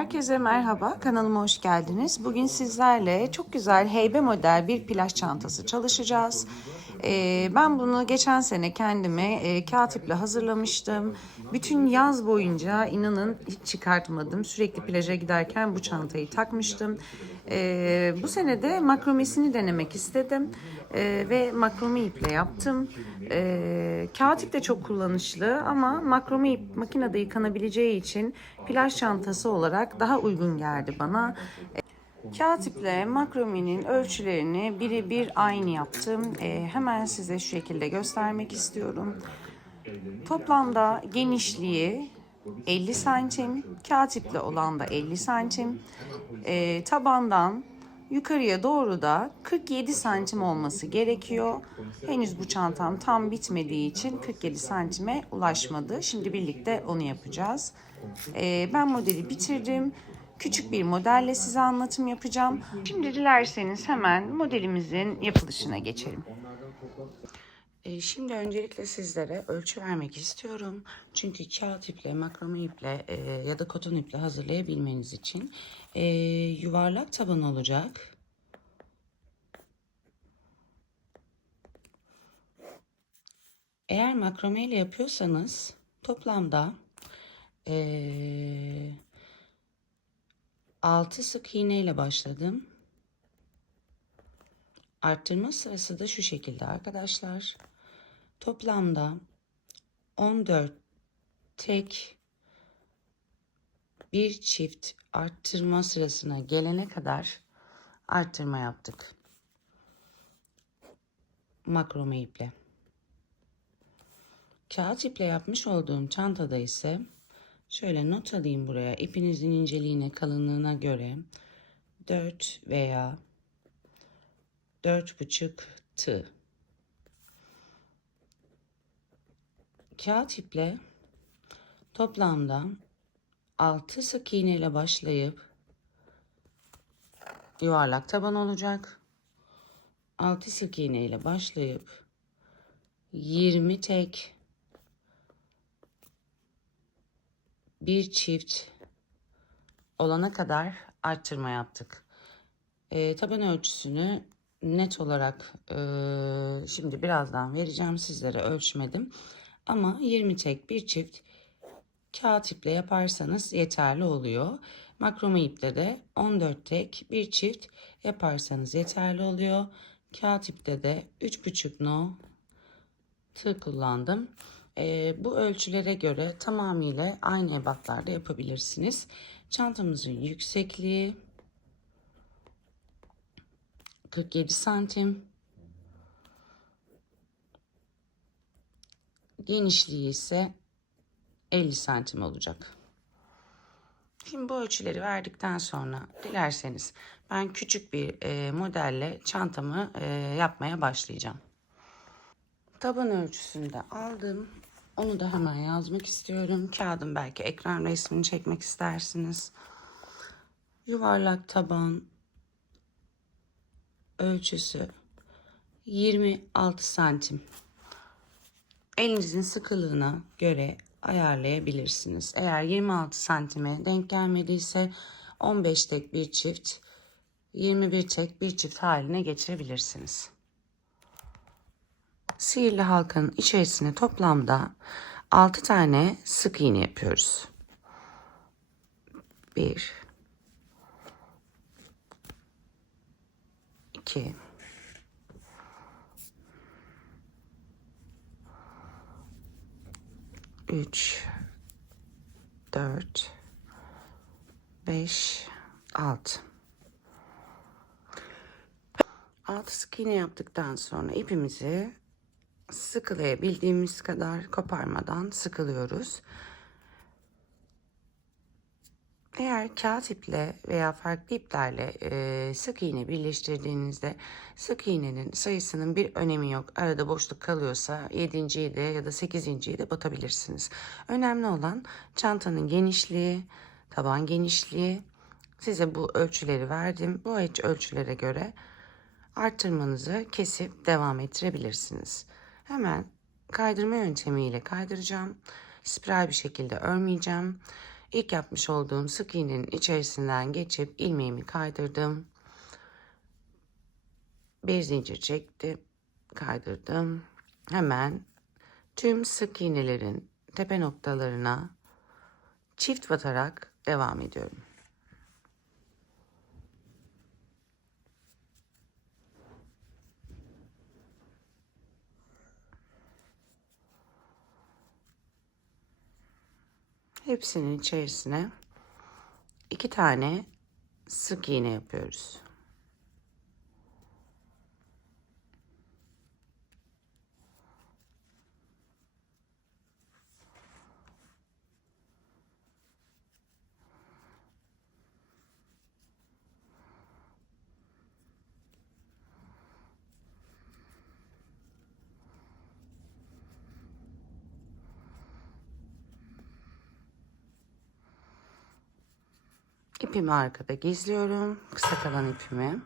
Herkese merhaba, kanalıma hoş geldiniz. Bugün sizlerle çok güzel heybe model bir plaj çantası çalışacağız. Ben bunu geçen sene kendime kağıt iple hazırlamıştım. Bütün yaz boyunca inanın hiç çıkartmadım. Sürekli plaja giderken bu çantayı takmıştım. Bu sene de makromesini denemek istedim. Ve makrome iple yaptım. Kağıt ip de çok kullanışlı ama makrome ip makinede yıkanabileceği için plaj çantası olarak daha uygun geldi bana. Kağıt iple makromenin ölçülerini birebir aynı yaptım. Hemen size şu şekilde göstermek istiyorum. Toplamda genişliği 50 santim, kağıt iple olan da 50 santim. Tabandan yukarıya doğru da 47 santim olması gerekiyor. Henüz bu çantam tam bitmediği için 47 santime ulaşmadı. Şimdi birlikte onu yapacağız. Ben modeli bitirdim. Küçük bir modelle size anlatım yapacağım. Şimdi dilerseniz hemen modelimizin yapılışına geçelim. Şimdi öncelikle sizlere ölçü vermek istiyorum. Çünkü kağıt iple, makrome iple ya da koton iple hazırlayabilmeniz için yuvarlak taban olacak. Eğer makrome ile yapıyorsanız toplamda 6 sık iğne ile başladım. Arttırma sırası da şu şekilde arkadaşlar. Toplamda 14 tek bir çift arttırma sırasına gelene kadar arttırma yaptık. Makrome iple. Kağıt iple yapmış olduğum çantada ise şöyle not alayım buraya. İpinizin inceliğine, kalınlığına göre 4 veya 4,5 tığ. Kağıt iple toplamda 6 sık iğne ile başlayıp yuvarlak taban olacak. 6 sık iğne ile başlayıp 20 tek bir çift olana kadar arttırma yaptık. Taban ölçüsünü net olarak şimdi birazdan vereceğim sizlere, ölçmedim. Ama 20 tek bir çift kağıt iple yaparsanız yeterli oluyor. Makrome iple de 14 tek bir çift yaparsanız yeterli oluyor. Kağıt ipte de 3,5 no tığ kullandım. Bu ölçülere göre tamamıyla aynı ebatlarda yapabilirsiniz. Çantamızın yüksekliği 47 santim. Genişliği ise 50 santim olacak. Şimdi bu ölçüleri verdikten sonra dilerseniz ben küçük bir modelle çantamı yapmaya başlayacağım. Taban ölçüsünü de aldım. Onu da hemen yazmak istiyorum. Kağıdın belki ekran resmini çekmek istersiniz. Yuvarlak taban ölçüsü 26 santim. Elinizin sıkılığına göre ayarlayabilirsiniz. Eğer 26 santime denk gelmediyse 15 tek bir çift, 21 tek bir çift haline getirebilirsiniz. Sihirli halkanın içerisine toplamda 6 tane sık iğne yapıyoruz. 1 2 3 4 5 6 sık iğne yaptıktan sonra ipimizi sıkılayabildiğimiz kadar koparmadan sıkılıyoruz. Eğer kağıt iple veya farklı iplerle sık iğne birleştirdiğinizde sık iğnenin sayısının bir önemi yok. Arada boşluk kalıyorsa 7.'yi de ya da 8.'yi de batabilirsiniz. Önemli olan çantanın genişliği, taban genişliği. Size bu ölçüleri verdim. Bu ölçülere göre arttırmanızı kesip devam ettirebilirsiniz. Hemen kaydırma yöntemiyle kaydıracağım. Spiral bir şekilde örmeyeceğim. İlk yapmış olduğum sık iğnenin içerisinden geçip ilmeğimi kaydırdım. Bir zincir çektim, kaydırdım. Hemen tüm sık iğnelerin tepe noktalarına çift batarak devam ediyorum. Hepsinin içerisine 2 tane sık iğne yapıyoruz. İpimi arkada gizliyorum. Kısa kalan ipimi.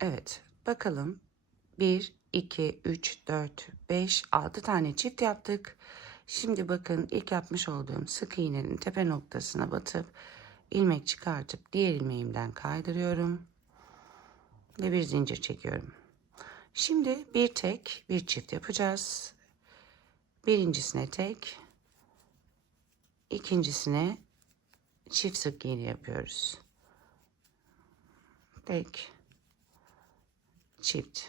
Evet. Bakalım. 1, 2, 3, 4, 5, 6 tane çift yaptık. Şimdi bakın ilk yapmış olduğum sık iğnenin tepe noktasına batıp ilmek çıkartıp diğer ilmeğimden kaydırıyorum. Ve bir zincir çekiyorum. Şimdi bir tek bir çift yapacağız. Birincisine tek. İkincisine çift sık iğne yapıyoruz. Tek. Çift.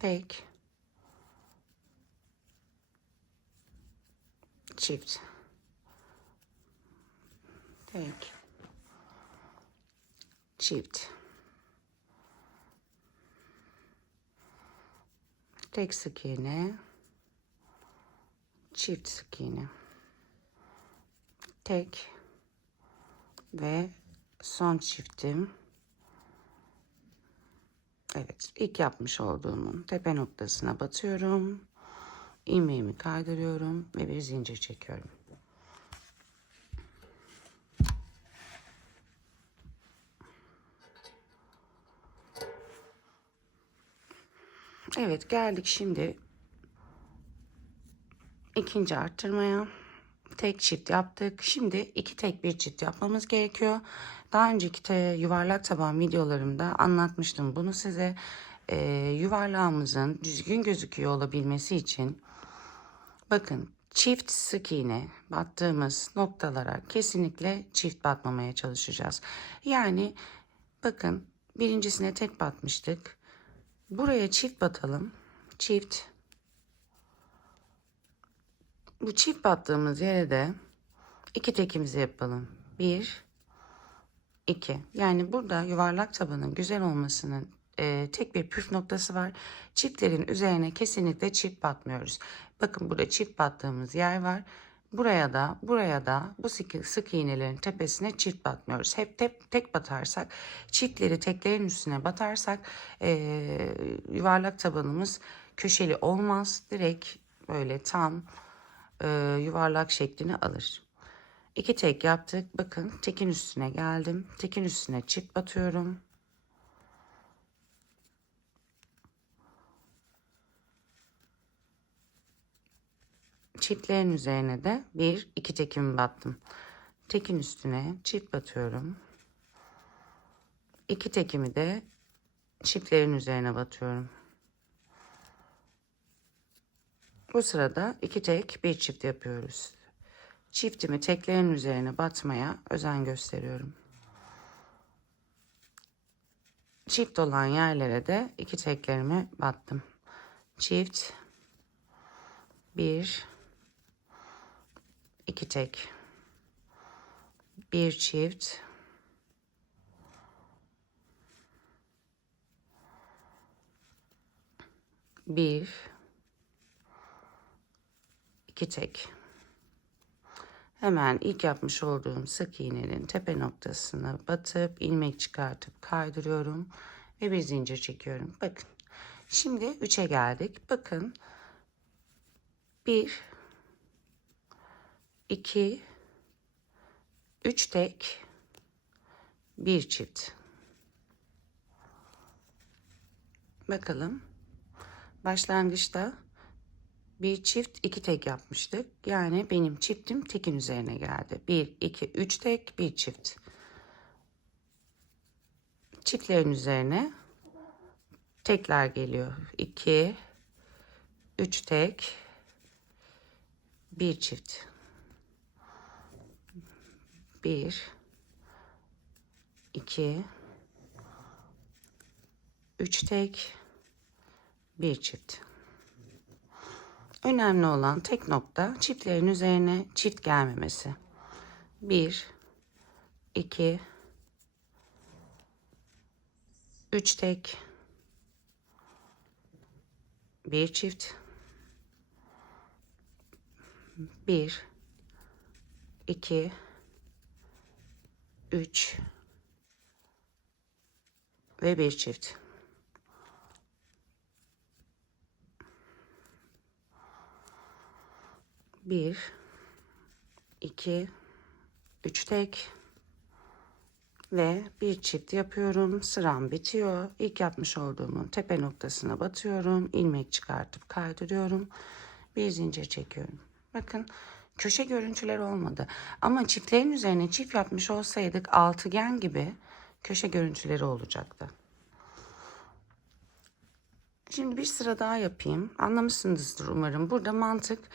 Tek. Çift. Tek. Çift. Tek sık iğne. Çift sık iğne. Tek. Ve son çiftim. Evet, ilk yapmış olduğumun tepe noktasına batıyorum. İlmeğimi kaydırıyorum ve bir zincir çekiyorum. Evet, geldik şimdi ikinci arttırmaya. Tek çift yaptık. Şimdi iki tek bir çift yapmamız gerekiyor. Daha önceki yuvarlak taban videolarımda anlatmıştım bunu size. Yuvarlağımızın düzgün gözüküyor olabilmesi için bakın çift sık iğne battığımız noktalara kesinlikle çift batmamaya çalışacağız. Yani bakın birincisine tek batmıştık. Buraya çift batalım. Çift. Bu çift battığımız yere de iki tekimizi yapalım. 1, 2. Yani burada yuvarlak tabanın güzel olmasının tek bir püf noktası var. Çiftlerin üzerine kesinlikle çift batmıyoruz. Bakın burada çift battığımız yer var. Buraya da bu sık iğnelerin tepesine çift batmıyoruz. Hep tek batarsak, çiftleri teklerin üstüne batarsak yuvarlak tabanımız köşeli olmaz. Direkt böyle tam yuvarlak şeklini alır. İki tek yaptık. Bakın tekin üstüne geldim. Tekin üstüne çift batıyorum. Çiftlerin üzerine de bir iki tekimi battım. Tekin üstüne çift batıyorum. İki tekimi de çiftlerin üzerine batıyorum. Bu sırada iki tek bir çift yapıyoruz. Çiftimi teklerin üzerine batmaya özen gösteriyorum. Çift olan yerlere de iki teklerimi battım. Çift, bir, iki tek, bir çift, bir, iki tek. Hemen ilk yapmış olduğum sık iğnenin tepe noktasına batıp ilmek çıkartıp kaydırıyorum ve bir zincir çekiyorum. Bakın. Şimdi 3'e geldik. Bakın. 1, 2, 3 tek, bir çift. Bakalım. başlangıçta bir çift 2 tek yapmıştık. Yani benim çiftim tekin üzerine geldi. 1, 2, 3 tek, bir çift. Çiftlerin üzerine tekler geliyor. 2, 3 tek, bir çift. 1, 2, 3 tek, bir çift. Önemli olan tek nokta çiftlerin üzerine çift gelmemesi. 1, 2, 3 tek, bir çift. 1, 2, 3 ve bir çift. Bir, iki, üç tek ve bir çift yapıyorum. Sıram bitiyor. İlk yapmış olduğumun tepe noktasına batıyorum. İlmek çıkartıp kaydırıyorum. Bir zincir çekiyorum. Bakın köşe görüntüler olmadı. Ama çiftlerin üzerine çift yapmış olsaydık altıgen gibi köşe görüntüleri olacaktı. Şimdi bir sıra daha yapayım. Anlamışsınızdır umarım. Burada mantık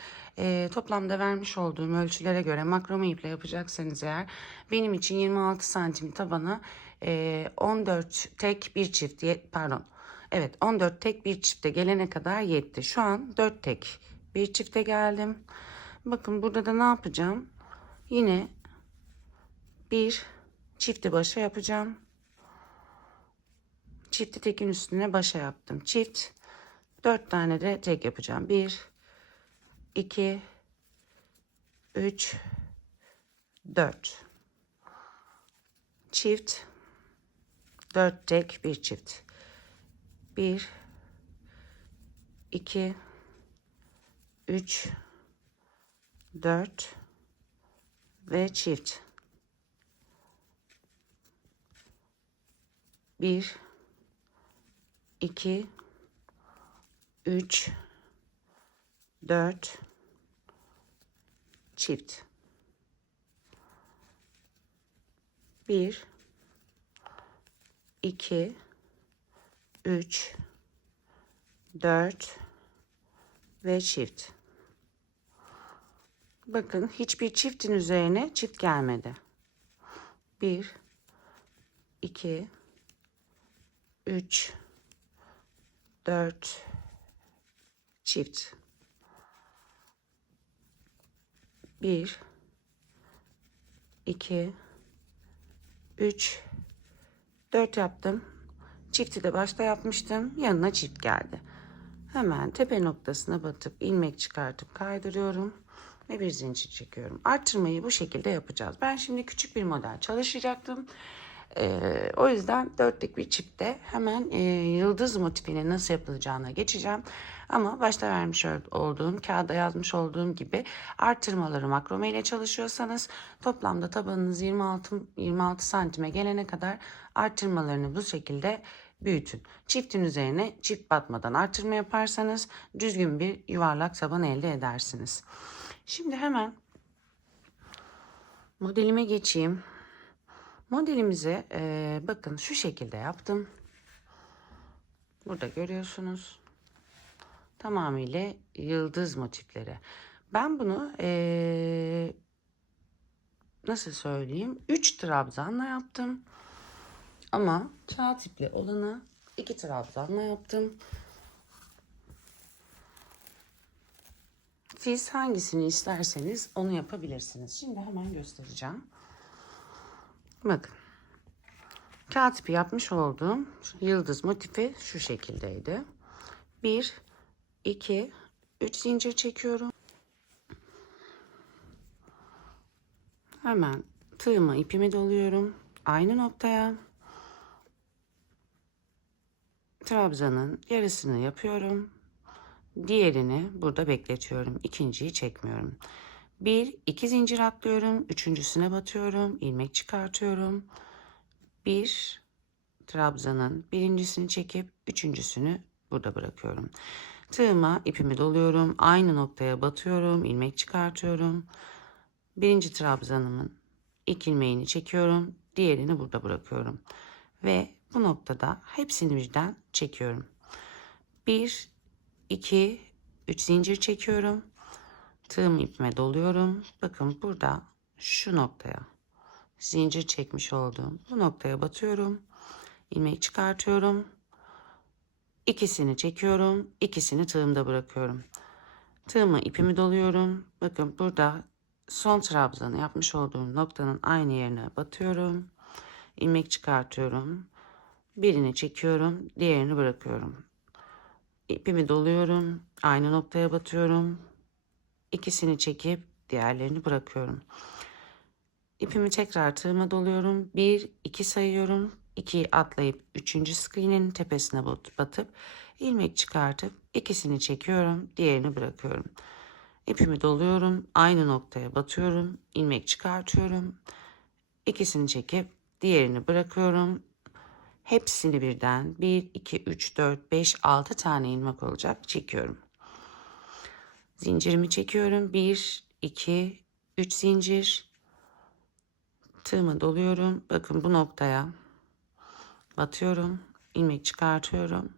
toplamda vermiş olduğum ölçülere göre makrome iple yapacaksanız eğer benim için 26 santim tabana 14 tek bir çift pardon. Evet 14 tek bir çifte gelene kadar yetti. Şu an 4 tek bir çifte geldim. Bakın burada da ne yapacağım? Yine bir çifti başa yapacağım. Çifti tekin üstüne başa yaptım. Çift 4 tane de tek yapacağım. 1, 2, 3, 4. Çift 4 tek bir çift. 1, 2, 3, 4 ve çift. 1, 2, 3, 4 çift. 1, 2, 3, 4 ve çift. Bakın hiçbir çiftin üzerine çift gelmedi. 1, 2, 3, 4 çift. 1, 2, 3, 4 yaptım. Çifti de başta yapmıştım. Yanına çift geldi. Hemen tepe noktasına batıp ilmek çıkartıp kaydırıyorum ve bir zincir çekiyorum. Artırmayı bu şekilde yapacağız. Ben şimdi küçük bir model çalışacaktım. O yüzden dörtlük bir çiftte hemen yıldız motifinin nasıl yapılacağına geçeceğim. Ama başta vermiş olduğum, kağıda yazmış olduğum gibi artırmaları makrome ile çalışıyorsanız toplamda tabanınız 26 santime gelene kadar artırmalarını bu şekilde büyütün. Çiftin üzerine çift batmadan artırma yaparsanız düzgün bir yuvarlak taban elde edersiniz. Şimdi hemen modelime geçeyim. Modelimizi bakın şu şekilde yaptım. Burada görüyorsunuz. Tamamıyla yıldız motifleri. Ben bunu nasıl söyleyeyim? 3 trabzanla yaptım. Ama kağıt ipli olanı 2 trabzanla yaptım. Siz hangisini isterseniz onu yapabilirsiniz. Şimdi hemen göstereceğim. Bakın. Kağıt ipi yapmış olduğum yıldız motifi şu şekildeydi. 1, 2, 3 zincir çekiyorum. Hemen tığıma ipimi doluyorum. Aynı noktaya trabzanın yarısını yapıyorum. Diğerini burada bekletiyorum. İkinciyi çekmiyorum. 1, 2 zincir atlıyorum. Üçüncüsüne batıyorum. İlmek çıkartıyorum. Bir trabzanın birincisini çekip üçüncüsünü burada bırakıyorum. Tığıma ipimi doluyorum. Aynı noktaya batıyorum. İlmek çıkartıyorum. Birinci trabzanımın ilk ilmeğini çekiyorum. Diğerini burada bırakıyorum. Ve bu noktada hepsini birden çekiyorum. 1, 2, 3 zincir çekiyorum. Tığımı ipime doluyorum. Bakın burada şu noktaya zincir çekmiş olduğum bu noktaya batıyorum. İlmek çıkartıyorum. İkisini çekiyorum. İkisini tığımda bırakıyorum. Tığımı ipimi doluyorum. Bakın burada son trabzanı yapmış olduğum noktanın aynı yerine batıyorum. İlmek çıkartıyorum. Birini çekiyorum. Diğerini bırakıyorum. İpimi doluyorum. Aynı noktaya batıyorum. İkisini çekip diğerlerini bırakıyorum. İpimi tekrar tığıma doluyorum. 1, 2 sayıyorum. 2'yi atlayıp 3. sık iğnenin tepesine batıp ilmek çıkartıp ikisini çekiyorum. Diğerini bırakıyorum. İpimi doluyorum. Aynı noktaya batıyorum. İlmek çıkartıyorum. İkisini çekip diğerini bırakıyorum. Hepsini birden 1, 2, 3, 4, 5, 6 tane ilmek olacak. Çekiyorum. Zincirimi çekiyorum. 1, 2, 3 zincir. Tığımı doluyorum. Bakın bu noktaya batıyorum. İlmek çıkartıyorum.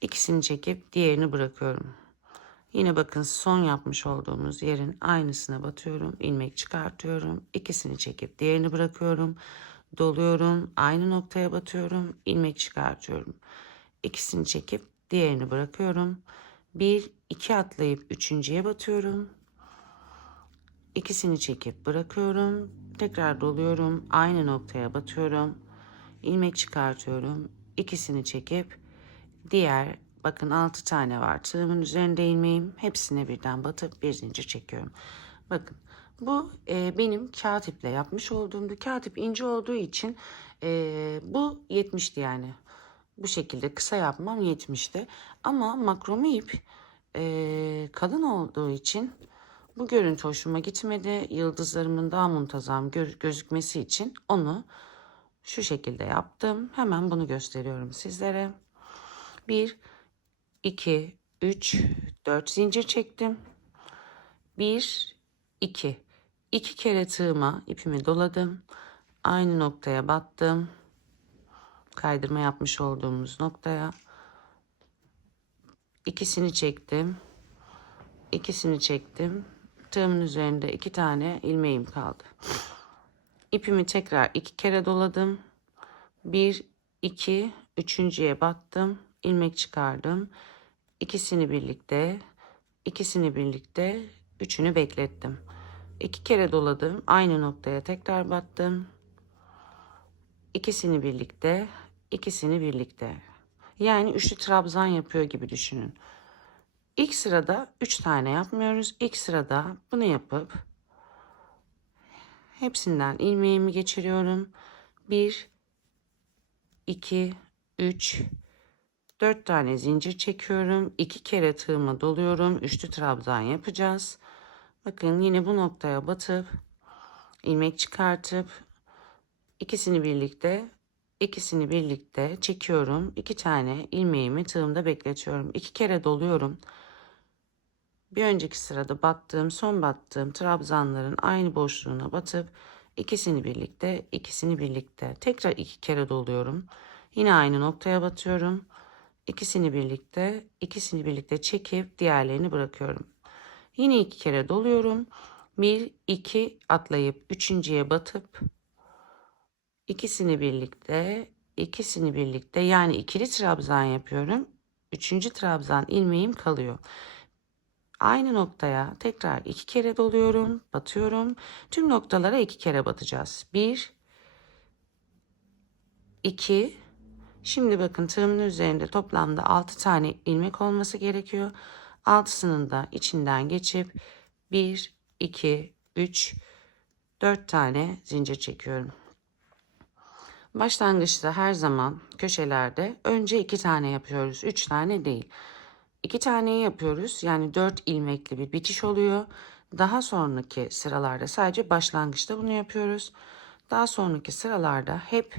İkisini çekip diğerini bırakıyorum. Yine bakın son yapmış olduğumuz yerin aynısına batıyorum. İlmek çıkartıyorum. İkisini çekip diğerini bırakıyorum. Doluyorum. Aynı noktaya batıyorum. İlmek çıkartıyorum. İkisini çekip diğerini bırakıyorum. 1, 2 atlayıp üçüncüye batıyorum. İkisini çekip bırakıyorum. Tekrar doluyorum. Aynı noktaya batıyorum. İlmek çıkartıyorum. İkisini çekip diğer bakın 6 tane var. Tığımın üzerinde ilmeğim. Hepsine birden batıp bir zincir çekiyorum. Bakın bu benim kağıt iple yapmış olduğum kağıt ip ince olduğu için bu 70'ti yani. Bu şekilde kısa yapmam 70'ti. Ama makrome ip kalın olduğu için bu görüntü hoşuma gitmedi. Yıldızlarımın daha muntazam gözükmesi için onu şu şekilde yaptım. Hemen bunu gösteriyorum sizlere. 1, 2, 3, 4 zincir çektim. 1, 2. 2 kere tığıma ipimi doladım. Aynı noktaya battım. Kaydırma yapmış olduğumuz noktaya. İkisini çektim. İkisini çektim. Tığımın üzerinde 2 tane ilmeğim kaldı. İpimi tekrar 2 kere doladım. 1, 2, üçüncüye battım. İlmek çıkardım. İkisini birlikte, üçünü beklettim. 2 kere doladım. Aynı noktaya tekrar battım. İkisini birlikte. Yani üçlü trabzan yapıyor gibi düşünün. İlk sırada 3 tane yapmıyoruz. İlk sırada bunu yapıp hepsinden ilmeğimi geçiriyorum. 1, 2, 3, 4 tane zincir çekiyorum. 2 kere tığıma doluyorum. Üçlü trabzan yapacağız. Bakın yine bu noktaya batıp ilmek çıkartıp ikisini birlikte çekiyorum. 2 tane ilmeğimi tığımda bekletiyorum. 2 kere doluyorum. Bir önceki sırada son battığım trabzanların aynı boşluğuna batıp ikisini birlikte tekrar 2 kere doluyorum. Yine aynı noktaya batıyorum. İkisini birlikte çekip diğerlerini bırakıyorum. Yine 2 kere doluyorum. 1, 2 atlayıp üçüncüye batıp ikisini birlikte yani ikili trabzan yapıyorum. Üçüncü trabzan ilmeğim kalıyor. Aynı noktaya tekrar 2 kere doluyorum, batıyorum. Tüm noktalara 2 kere batacağız. 1, 2. Şimdi bakın tığımın üzerinde toplamda 6 tane ilmek olması gerekiyor. 6'sının da içinden geçip 1, 2, 3, 4 tane zincir çekiyorum. Başlangıçta her zaman köşelerde önce 2 tane yapıyoruz. 3 tane değil. 2 taneyi yapıyoruz. Yani 4 ilmekli bir bitiş oluyor. Daha sonraki sıralarda sadece başlangıçta bunu yapıyoruz. Daha sonraki sıralarda hep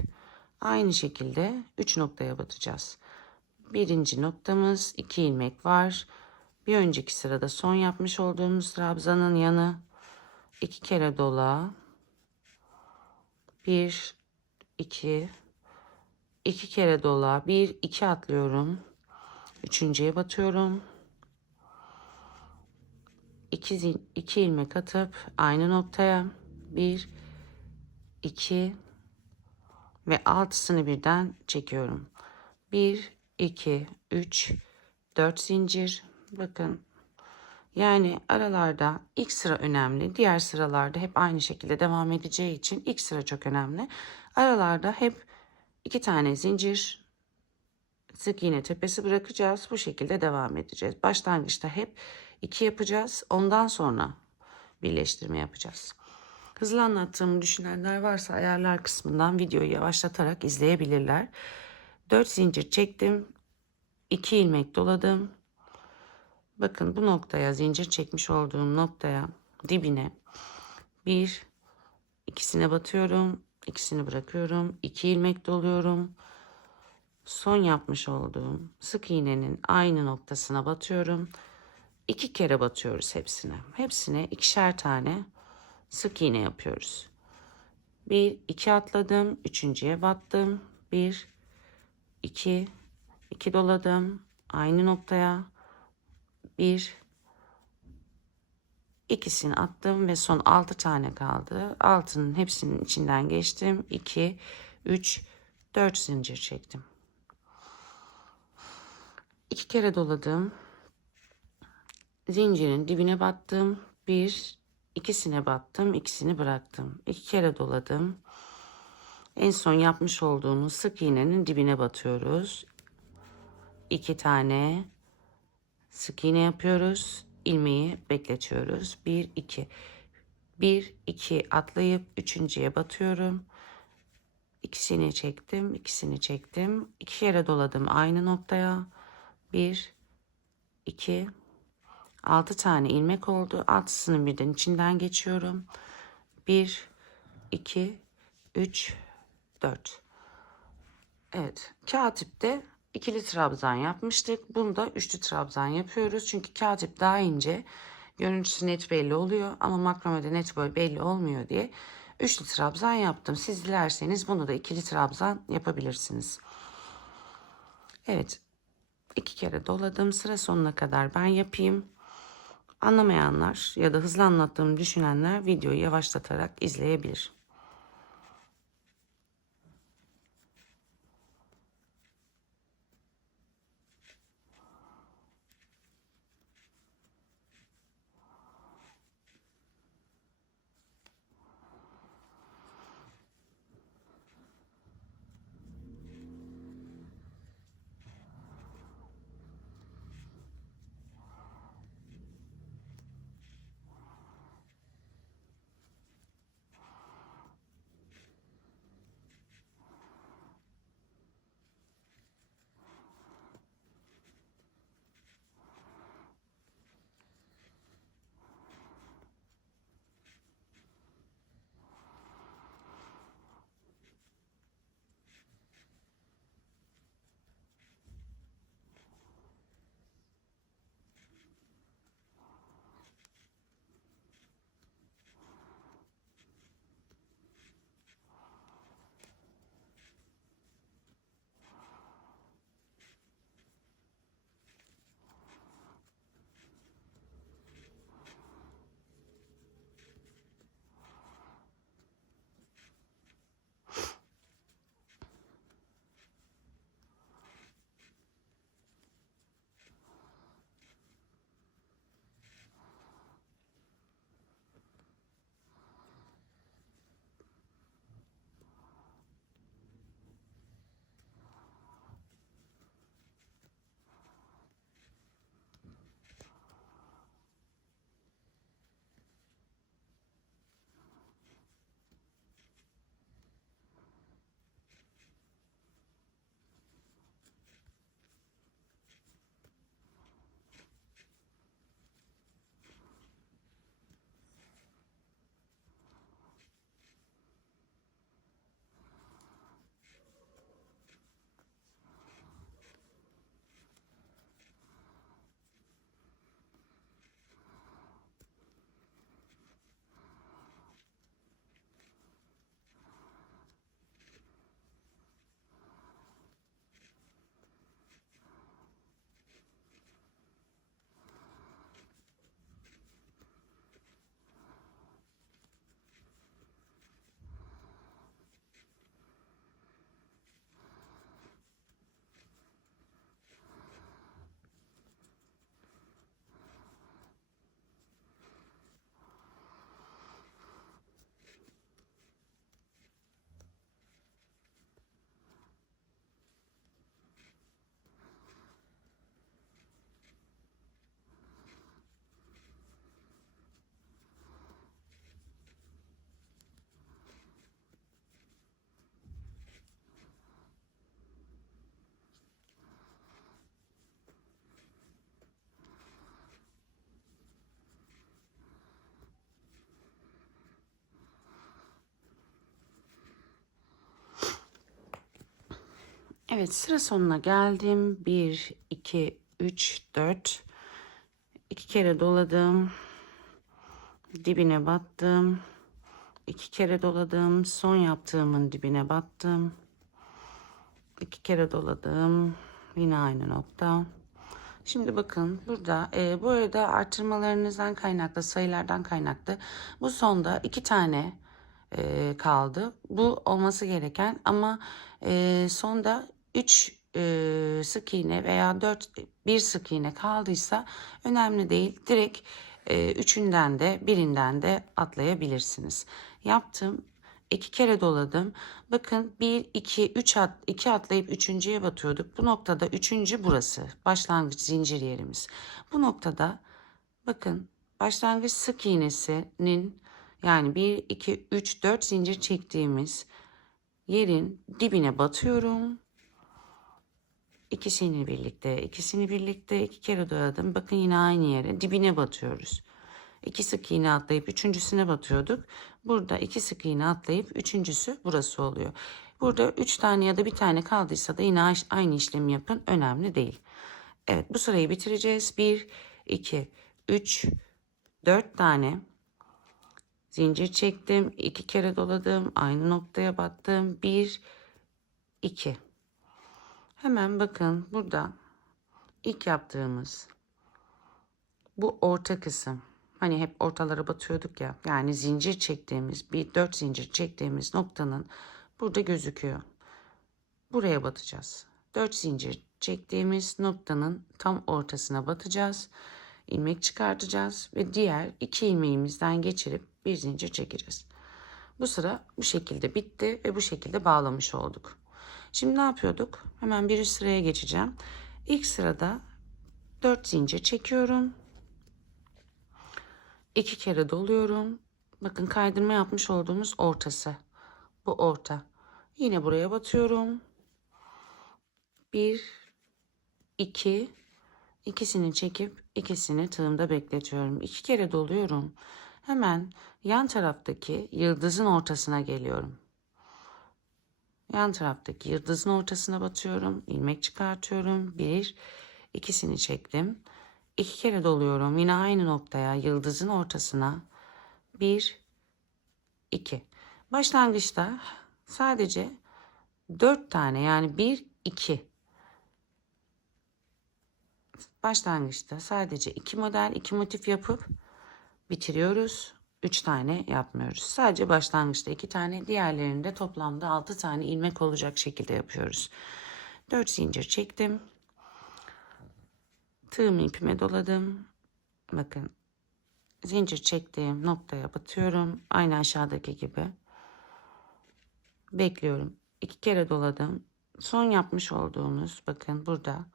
aynı şekilde 3 noktaya batacağız. Birinci noktamız 2 ilmek var. Bir önceki sırada son yapmış olduğumuz trabzanın yanı. 2 kere dola. 1 2 2 kere dola. 1 2 atlıyorum. Üçüncüye batıyorum. 2 ilmek atıp aynı noktaya 1 2 ve altısını birden çekiyorum. 1 2 3 4 zincir. Bakın, yani aralarda ilk sıra önemli. Diğer sıralarda hep aynı şekilde devam edeceği için ilk sıra çok önemli. Aralarda hep 2 tane zincir, sık iğne tepesi bırakacağız. Bu şekilde devam edeceğiz. Başlangıçta hep 2 yapacağız. Ondan sonra birleştirme yapacağız. Hızlı anlattığımı düşünenler varsa ayarlar kısmından videoyu yavaşlatarak izleyebilirler. 4 zincir çektim. 2 ilmek doladım. Bakın, bu noktaya, zincir çekmiş olduğum noktaya, dibine bir, ikisine batıyorum, ikisini bırakıyorum, 2 ilmek doluyorum. Son yapmış olduğum sık iğnenin aynı noktasına batıyorum. 2 kere batıyoruz hepsine. Hepsine ikişer tane sık iğne yapıyoruz. 1 2 atladım, üçüncüye battım. 1 2 2 doladım aynı noktaya. 1 İkisini attım ve son 6 tane kaldı. Altının hepsinin içinden geçtim. 2 3 4 zincir çektim. 2 kere doladım. Zincirin dibine battım. 1 ikisine battım, ikisini bıraktım. 2 kere doladım. En son yapmış olduğumuz sık iğnenin dibine batıyoruz. 2 tane sık iğne yapıyoruz. İlmeği bekletiyoruz. 1 2 1 2 atlayıp üçüncüye batıyorum. İkisini çektim, ikisini çektim. 2 kere doladım aynı noktaya. 1 2 6 tane ilmek oldu. Altısını birden içinden geçiyorum. 1 2 3 4. Evet, katipte ikili trabzan yapmıştık. Bunda üçlü trabzan yapıyoruz. Çünkü katip daha ince. Görüntüsü net belli oluyor ama makromede net böyle belli olmuyor diye üçlü trabzan yaptım. Siz dilerseniz bunu da ikili trabzan yapabilirsiniz. Evet, 2 kere doladım. Sıra sonuna kadar ben yapayım. Anlamayanlar ya da hızlı anlattığımı düşünenler videoyu yavaşlatarak izleyebilir. Evet, sıra sonuna geldim. 1, 2, 3, 4. 2 kere doladım. Dibine battım. 2 kere doladım. Son yaptığımın dibine battım. 2 kere doladım. Yine aynı nokta. Şimdi bakın burada bu arada artırmalarınızdan kaynaklı, sayılardan kaynaklı bu sonda 2 tane kaldı. Bu olması gereken ama sonda 3 sık iğne veya 4 bir sık iğne kaldıysa önemli değil. Direkt üçünden de birinden de atlayabilirsiniz. Yaptım. 2 kere doladım. Bakın 1, 2, 3 2 atlayıp üçüncüye batıyorduk. Bu noktada üçüncü burası. Başlangıç zincir yerimiz. Bu noktada bakın başlangıç sık iğnesinin yani 1, 2, 3, 4 zincir çektiğimiz yerin dibine batıyorum. İkisini birlikte, ikisini birlikte 2 kere doladım. Bakın yine aynı yere dibine batıyoruz. 2 sık iğne atlayıp üçüncüsüne batıyorduk. Burada 2 sık iğne atlayıp üçüncüsü burası oluyor. Burada 3 tane ya da bir tane kaldıysa da yine aynı işlemi yapın. Önemli değil. Evet, bu sırayı bitireceğiz. 1, 2, 3, 4 tane zincir çektim. 2 kere doladım. Aynı noktaya battım. 1, 2. Hemen bakın burada ilk yaptığımız bu orta kısım. Hani hep ortalara batıyorduk ya. Yani zincir çektiğimiz, bir 4 zincir çektiğimiz noktanın burada gözüküyor. Buraya batacağız. 4 zincir çektiğimiz noktanın tam ortasına batacağız. İlmek çıkartacağız ve diğer 2 ilmeğimizden geçirip bir zincir çekeceğiz. Bu sıra bu şekilde bitti ve bu şekilde bağlamış olduk. Şimdi ne yapıyorduk? Hemen bir üst sıraya geçeceğim. İlk sırada 4 zincir çekiyorum. 2 kere doluyorum. Bakın kaydırma yapmış olduğumuz ortası. Bu orta. Yine buraya batıyorum. 1, 2, ikisini çekip ikisini tığımda bekletiyorum. 2 kere doluyorum. Hemen yan taraftaki yıldızın ortasına geliyorum. Yan taraftaki yıldızın ortasına batıyorum. İlmek çıkartıyorum. 1, ikisini çektim. 2 kere doluyorum. Yine aynı noktaya yıldızın ortasına. 1, 2. Başlangıçta sadece 4 tane yani 1, 2. Başlangıçta sadece 2 model, 2 motif yapıp bitiriyoruz. 3 tane yapmıyoruz. Sadece başlangıçta 2 tane, diğerlerinde toplamda 6 tane ilmek olacak şekilde yapıyoruz. 4 zincir çektim. Tığımı ipime doladım. Bakın zincir çektiğim noktaya batıyorum. Aynı aşağıdaki gibi. Bekliyorum. 2 kere doladım. Son yapmış olduğumuz bakın burada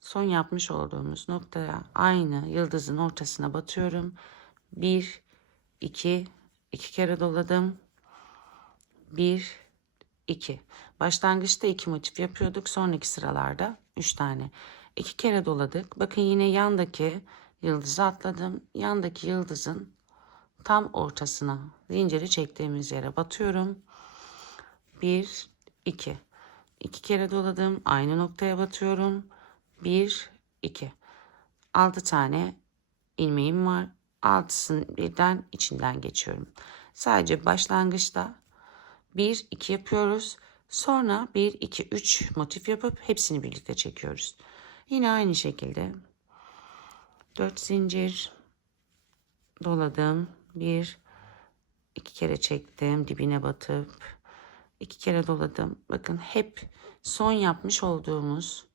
son yapmış olduğumuz noktaya aynı yıldızın ortasına batıyorum. 1, 2, 2 kere doladım. 1, 2. Başlangıçta 2 motif yapıyorduk. Sonraki sıralarda 3 tane. 2 kere doladık. Bakın yine yandaki yıldızı atladım. Yandaki yıldızın tam ortasına zinciri çektiğimiz yere batıyorum. 1, 2. 2 kere doladım. Aynı noktaya batıyorum. 1, 2. 6 tane ilmeğim var. 6'sını birden içinden geçiyorum. Sadece başlangıçta 1, 2 yapıyoruz. Sonra 1, 2, 3 motif yapıp hepsini birlikte çekiyoruz. Yine aynı şekilde 4 zincir doladım. 1, 2 kere çektim. Dibine batıp 2 kere doladım. Bakın hep son yapmış olduğumuz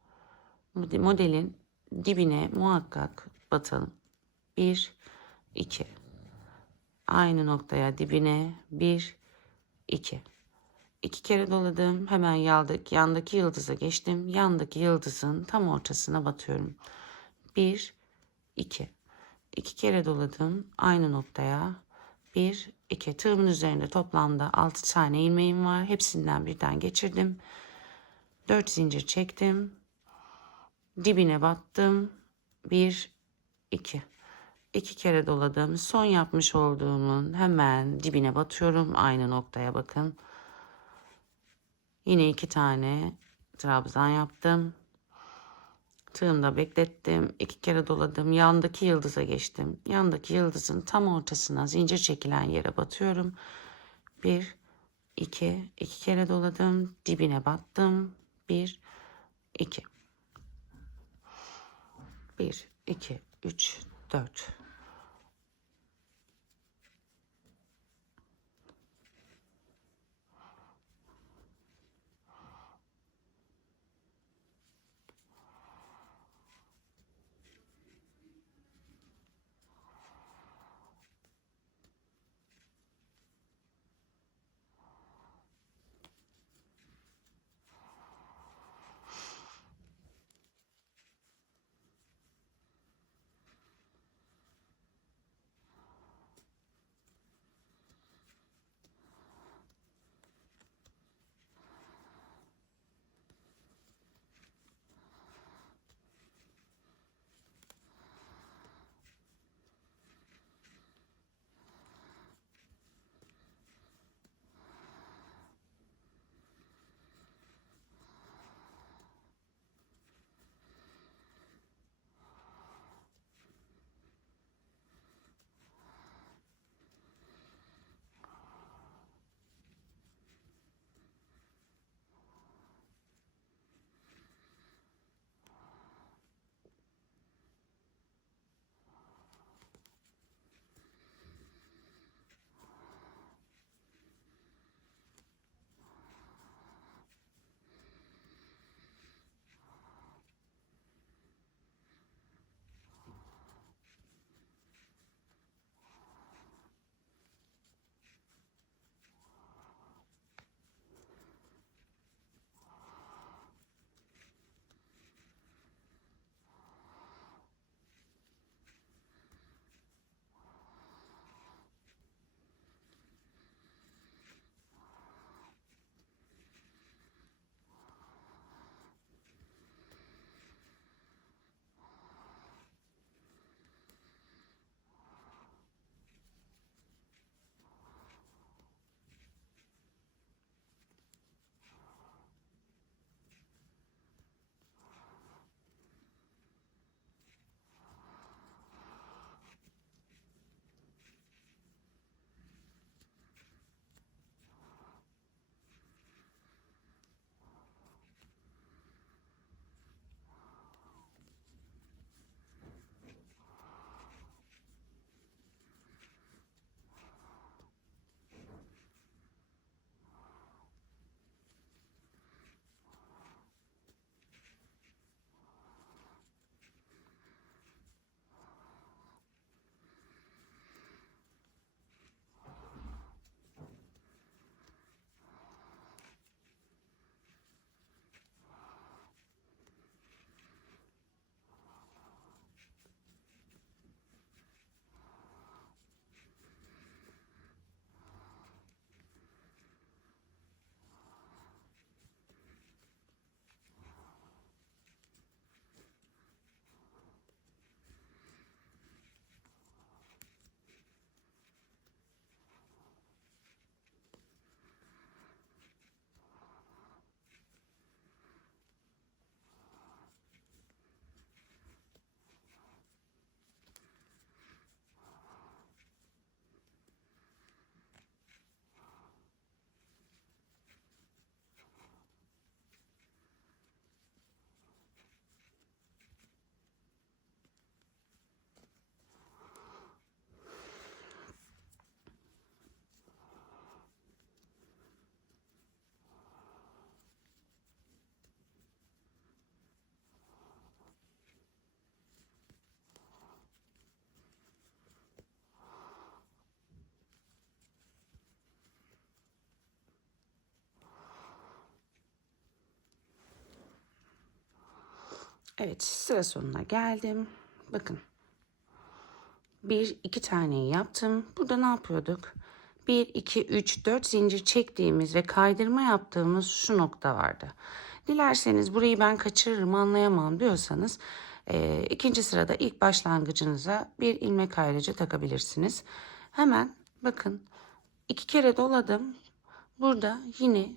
modelin dibine muhakkak batalım. 1, 2. Aynı noktaya dibine 1, 2. 2 kere doladım. Hemen yandaki yıldıza geçtim. Yandaki yıldızın tam ortasına batıyorum. 1, 2. 2 kere doladım. Aynı noktaya 1, 2. Tığımın üzerinde toplamda 6 tane ilmeğim var. Hepsinden birden geçirdim. 4 zincir çektim. Dibine battım. 1, 2. 2 kere doladım. Son yapmış olduğumun hemen dibine batıyorum. Aynı noktaya bakın. Yine 2 tane trabzan yaptım. Tığımda beklettim. 2 kere doladım. Yandaki yıldıza geçtim. Yandaki yıldızın tam ortasına zincir çekilen yere batıyorum. 1, 2, 2 kere doladım. Dibine battım. 1, 2. 1, 2, 3, 4. Evet, sıra sonuna geldim. Bakın. 2 taneyi yaptım. Burada ne yapıyorduk? 1, 2, 3, 4 zincir çektiğimiz ve kaydırma yaptığımız şu nokta vardı. Dilerseniz burayı ben kaçırırım, anlayamam diyorsanız ikinci sırada ilk başlangıcınıza bir ilmek ayrıcı takabilirsiniz. Hemen bakın 2 kere doladım. Burada yine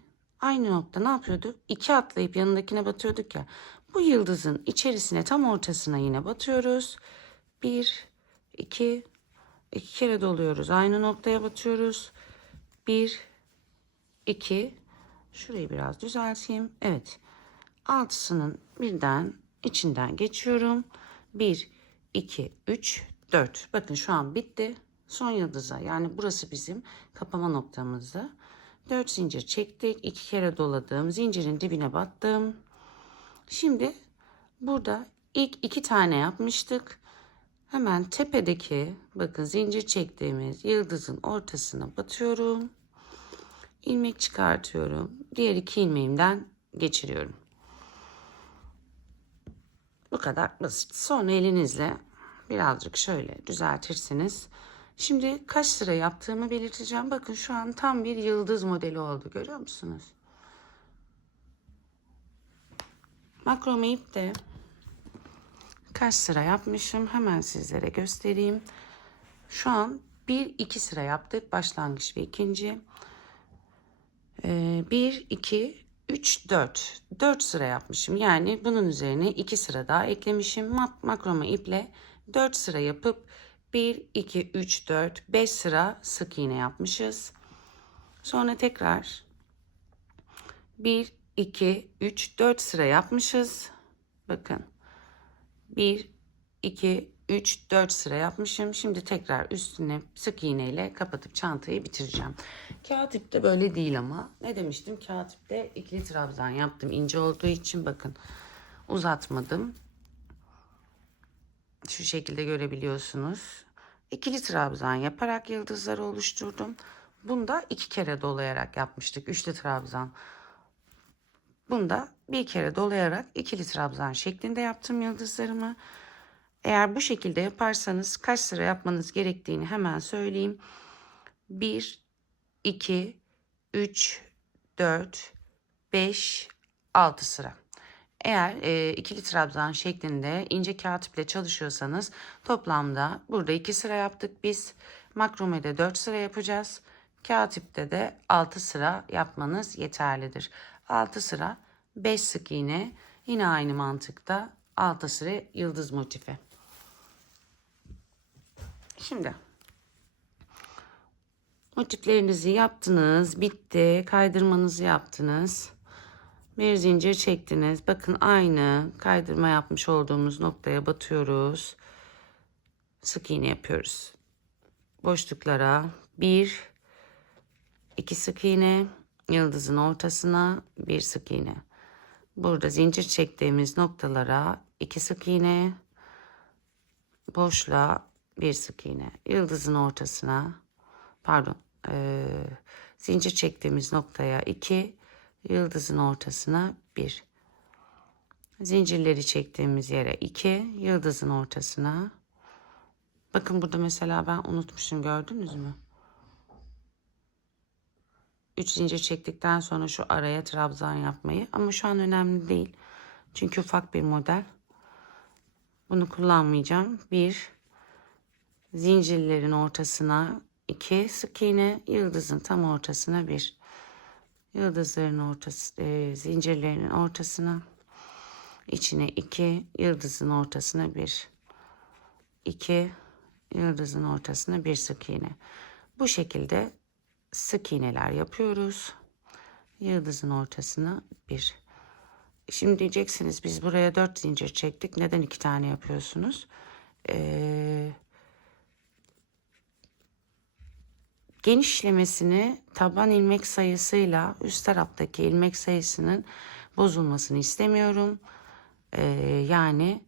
aynı nokta ne yapıyorduk? 2 atlayıp yanındakine batıyorduk ya. Bu yıldızın içerisine tam ortasına yine batıyoruz. 1, 2, 2 kere doluyoruz. Aynı noktaya batıyoruz. 1, 2, şurayı biraz düzelteyim. Evet. Altısının birden içinden geçiyorum. 1, 2, 3, 4. Bakın şu an bitti. Son yıldıza, yani burası bizim kapama noktamızdı. 4 zincir çektik. 2 kere doladım. Zincirin dibine battım. Şimdi burada ilk 2 tane yapmıştık. Hemen tepedeki, bakın zincir çektiğimiz yıldızın ortasına batıyorum. İlmek çıkartıyorum. Diğer 2 ilmeğimden geçiriyorum. Bu kadar basit. Sonra elinizle birazcık şöyle düzeltirsiniz. Şimdi kaç sıra yaptığımı belirteceğim. Bakın şu an tam bir yıldız modeli oldu. Görüyor musunuz? Makrome ipte kaç sıra yapmışım hemen sizlere göstereyim. Şu an 1-2 sıra yaptık. Başlangıç ve ikinci. 1, 2, 3, 4. 4 sıra yapmışım. Yani bunun üzerine 2 sıra daha eklemişim. Makrome iple 4 sıra yapıp 1, 2, 3, 4, 5 sıra sık iğne yapmışız. Sonra tekrar 1, 2, 3, 4 sıra yapmışız. Bakın 1, 2, 3, 4 sıra yapmışım. Şimdi tekrar üstüne sık iğne ile kapatıp çantayı bitireceğim. Kağıt ipte böyle değil ama. Ne demiştim? Kağıt ipte ikili trabzan yaptım. İnce olduğu için bakın uzatmadım. Şu şekilde görebiliyorsunuz. İkili trabzan yaparak yıldızları oluşturdum. Bunda 2 kere dolayarak yapmıştık. Üçlü trabzan. Bunda bir kere dolayarak ikili trabzan şeklinde yaptım yıldızlarımı. Eğer bu şekilde yaparsanız kaç sıra yapmanız gerektiğini hemen söyleyeyim. 1, 2, 3, 4, 5, 6 sıra. Eğer ikili trabzan şeklinde ince kağıt iple çalışıyorsanız toplamda burada 2 sıra yaptık biz. Makromede 4 sıra yapacağız. Kağıt ipte de 6 sıra yapmanız yeterlidir. 6 sıra 5 sık iğne, yine aynı mantıkta 6 sıra yıldız motifi. Şimdi motiflerinizi yaptınız, bitti. Kaydırmanızı yaptınız. Bir zincir çektiniz. Bakın aynı kaydırma yapmış olduğumuz noktaya batıyoruz. Sık iğne yapıyoruz. Boşluklara 1, 2 sık iğne, yıldızın ortasına 1 sık iğne. Burada zincir çektiğimiz noktalara 2 sık iğne, boşluğa 1 sık iğne. Yıldızın ortasına, pardon, zincir çektiğimiz noktaya 2, yıldızın ortasına 1. Zincirleri çektiğimiz yere 2, yıldızın ortasına. Bakın burada mesela ben unutmuşum, gördünüz mü? 3 zincir çektikten sonra şu araya trabzan yapmayı, ama şu an önemli değil. Çünkü ufak bir model. Bunu kullanmayacağım. 1, zincirlerin ortasına 2 sık iğne, yıldızın tam ortasına 1. Yıldızların ortası, zincirlerin ortasına, içine 2, yıldızın ortasına 1. 2, yıldızın ortasına 1 sık iğne. Bu şekilde sık iğneler yapıyoruz. Yıldızın ortasına 1. Şimdi diyeceksiniz biz buraya 4 zincir çektik. Neden 2 tane yapıyorsunuz? Genişlemesini taban ilmek sayısıyla üst taraftaki ilmek sayısının bozulmasını istemiyorum. Yani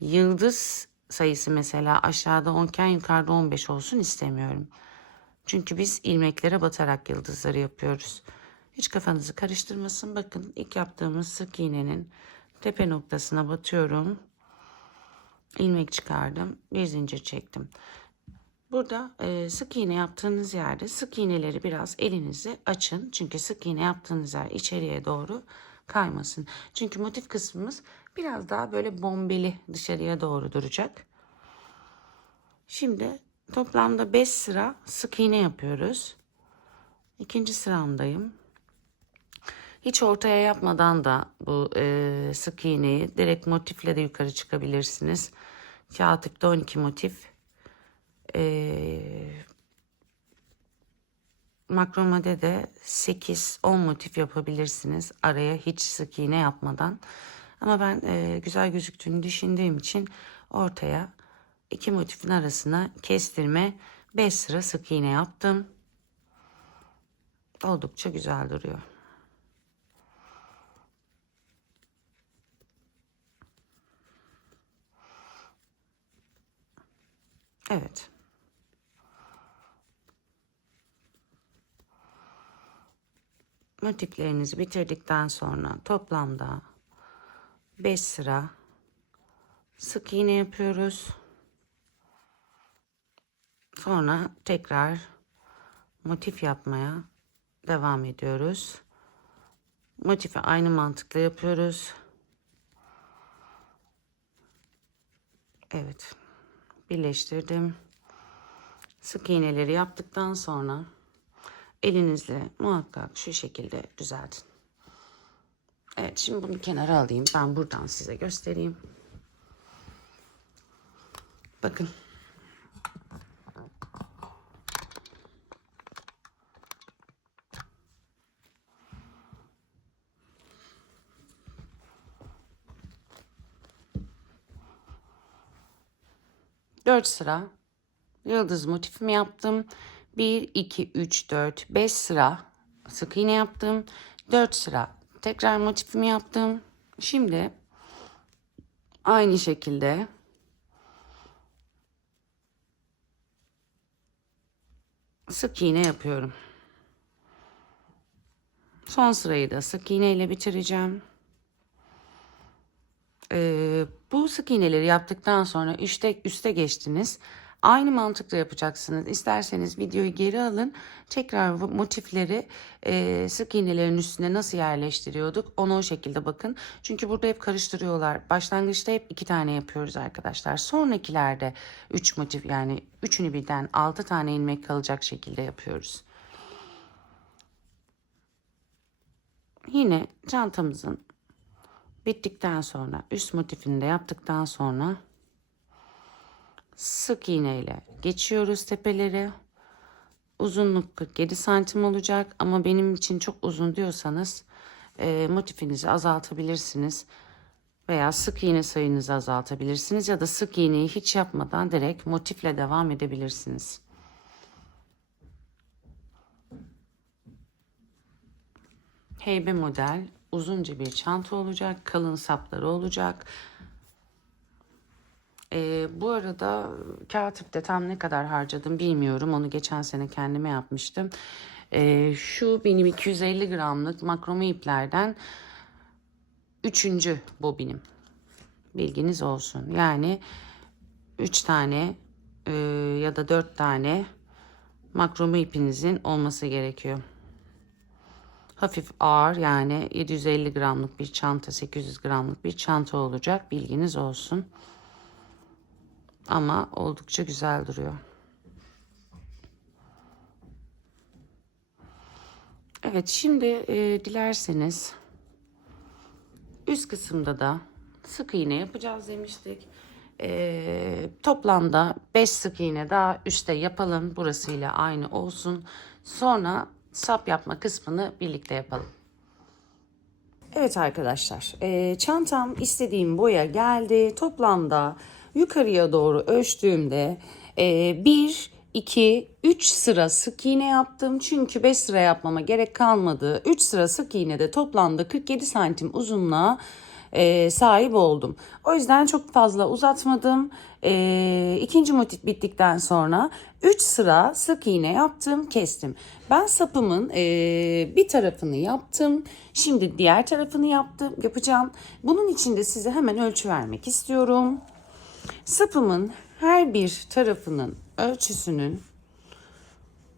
yıldız sayısı mesela aşağıda 10 iken yukarıda 15 olsun istemiyorum. Çünkü biz ilmeklere batarak yıldızları yapıyoruz. Hiç kafanızı karıştırmasın. Bakın ilk yaptığımız sık iğnenin tepe noktasına batıyorum. İlmek çıkardım. Bir zincir çektim. Burada sık iğne yaptığınız yerde sık iğneleri biraz elinizi açın. Çünkü sık iğne yaptığınız yer içeriye doğru kaymasın. Çünkü motif kısmımız biraz daha böyle bombeli dışarıya doğru duracak. Şimdi toplamda 5 sıra sık iğne yapıyoruz. İkinci sıramdayım. Hiç ortaya yapmadan da bu sık iğneyi direkt motifle de yukarı çıkabilirsiniz. Kağıt ipte 12 motif. Makromede de 8-10 motif yapabilirsiniz. Araya hiç sık iğne yapmadan. Ama ben güzel gözüktüğünü düşündüğüm için ortaya 2 motifin arasına kestirme 5 sıra sık iğne yaptım. Oldukça güzel duruyor. Evet. Motiflerinizi bitirdikten sonra toplamda 5 sıra sık iğne yapıyoruz. Sonra tekrar motif yapmaya devam ediyoruz. Motifi aynı mantıkla yapıyoruz. Evet. Birleştirdim. Sık iğneleri yaptıktan sonra elinizle muhakkak şu şekilde düzeltin. Evet, şimdi bunu kenara alayım. Ben buradan size göstereyim. Bakın. Dört sıra yıldız motifimi yaptım. 1, 2, 3, 4, 5 sıra sık iğne yaptım. 4 sıra tekrar motifimi yaptım. Şimdi aynı şekilde sık iğne yapıyorum. Son sırayı da sık iğne ile bitireceğim. Bu sık iğneleri yaptıktan sonra üste geçtiniz. Aynı mantıkla yapacaksınız. İsterseniz videoyu geri alın. Tekrar motifleri sık iğnelerin üstüne nasıl yerleştiriyorduk onu o şekilde bakın. Çünkü burada hep karıştırıyorlar. Başlangıçta hep 2 tane yapıyoruz arkadaşlar. Sonrakilerde 3 motif, yani üçünü birden 6 tane ilmek kalacak şekilde yapıyoruz. Yine çantamızın bittikten sonra üst motifini de yaptıktan sonra sık iğne ile geçiyoruz tepeleri. Uzunluk 47 santim olacak ama benim için çok uzun diyorsanız motifinizi azaltabilirsiniz. Veya sık iğne sayınızı azaltabilirsiniz ya da sık iğneyi hiç yapmadan direkt motifle devam edebilirsiniz. Heybe model uzunca bir çanta olacak. Kalın sapları olacak. Bu arada kağıt ipte tam ne kadar harcadım bilmiyorum. Onu geçen sene kendime yapmıştım. Şu benim 250 gramlık makrome iplerden 3. bobinim. Bilginiz olsun. Yani 3 tane ya da 4 tane makrome ipinizin olması gerekiyor. Hafif ağır, yani 750 gramlık bir çanta, 800 gramlık bir çanta olacak. Bilginiz olsun. Ama oldukça güzel duruyor. Evet, şimdi dilerseniz üst kısımda da sık iğne yapacağız demiştik. Toplamda 5 sık iğne daha üstte yapalım. Burasıyla aynı olsun. Sonra sap yapma kısmını birlikte yapalım. Evet arkadaşlar, çantam istediğim boya geldi. Toplamda yukarıya doğru ölçtüğümde 1, 2, 3 sıra sık iğne yaptım. Çünkü 5 sıra yapmama gerek kalmadı. 3 sıra sık iğnede toplamda 47 santim uzunluğa sahip oldum. O yüzden çok fazla uzatmadım. İkinci motif bittikten sonra 3 sıra sık iğne yaptım, kestim. Ben sapımın bir tarafını yaptım. Şimdi diğer tarafını yapacağım. Bunun için de size hemen ölçü vermek istiyorum. Sapımın her bir tarafının ölçüsünün,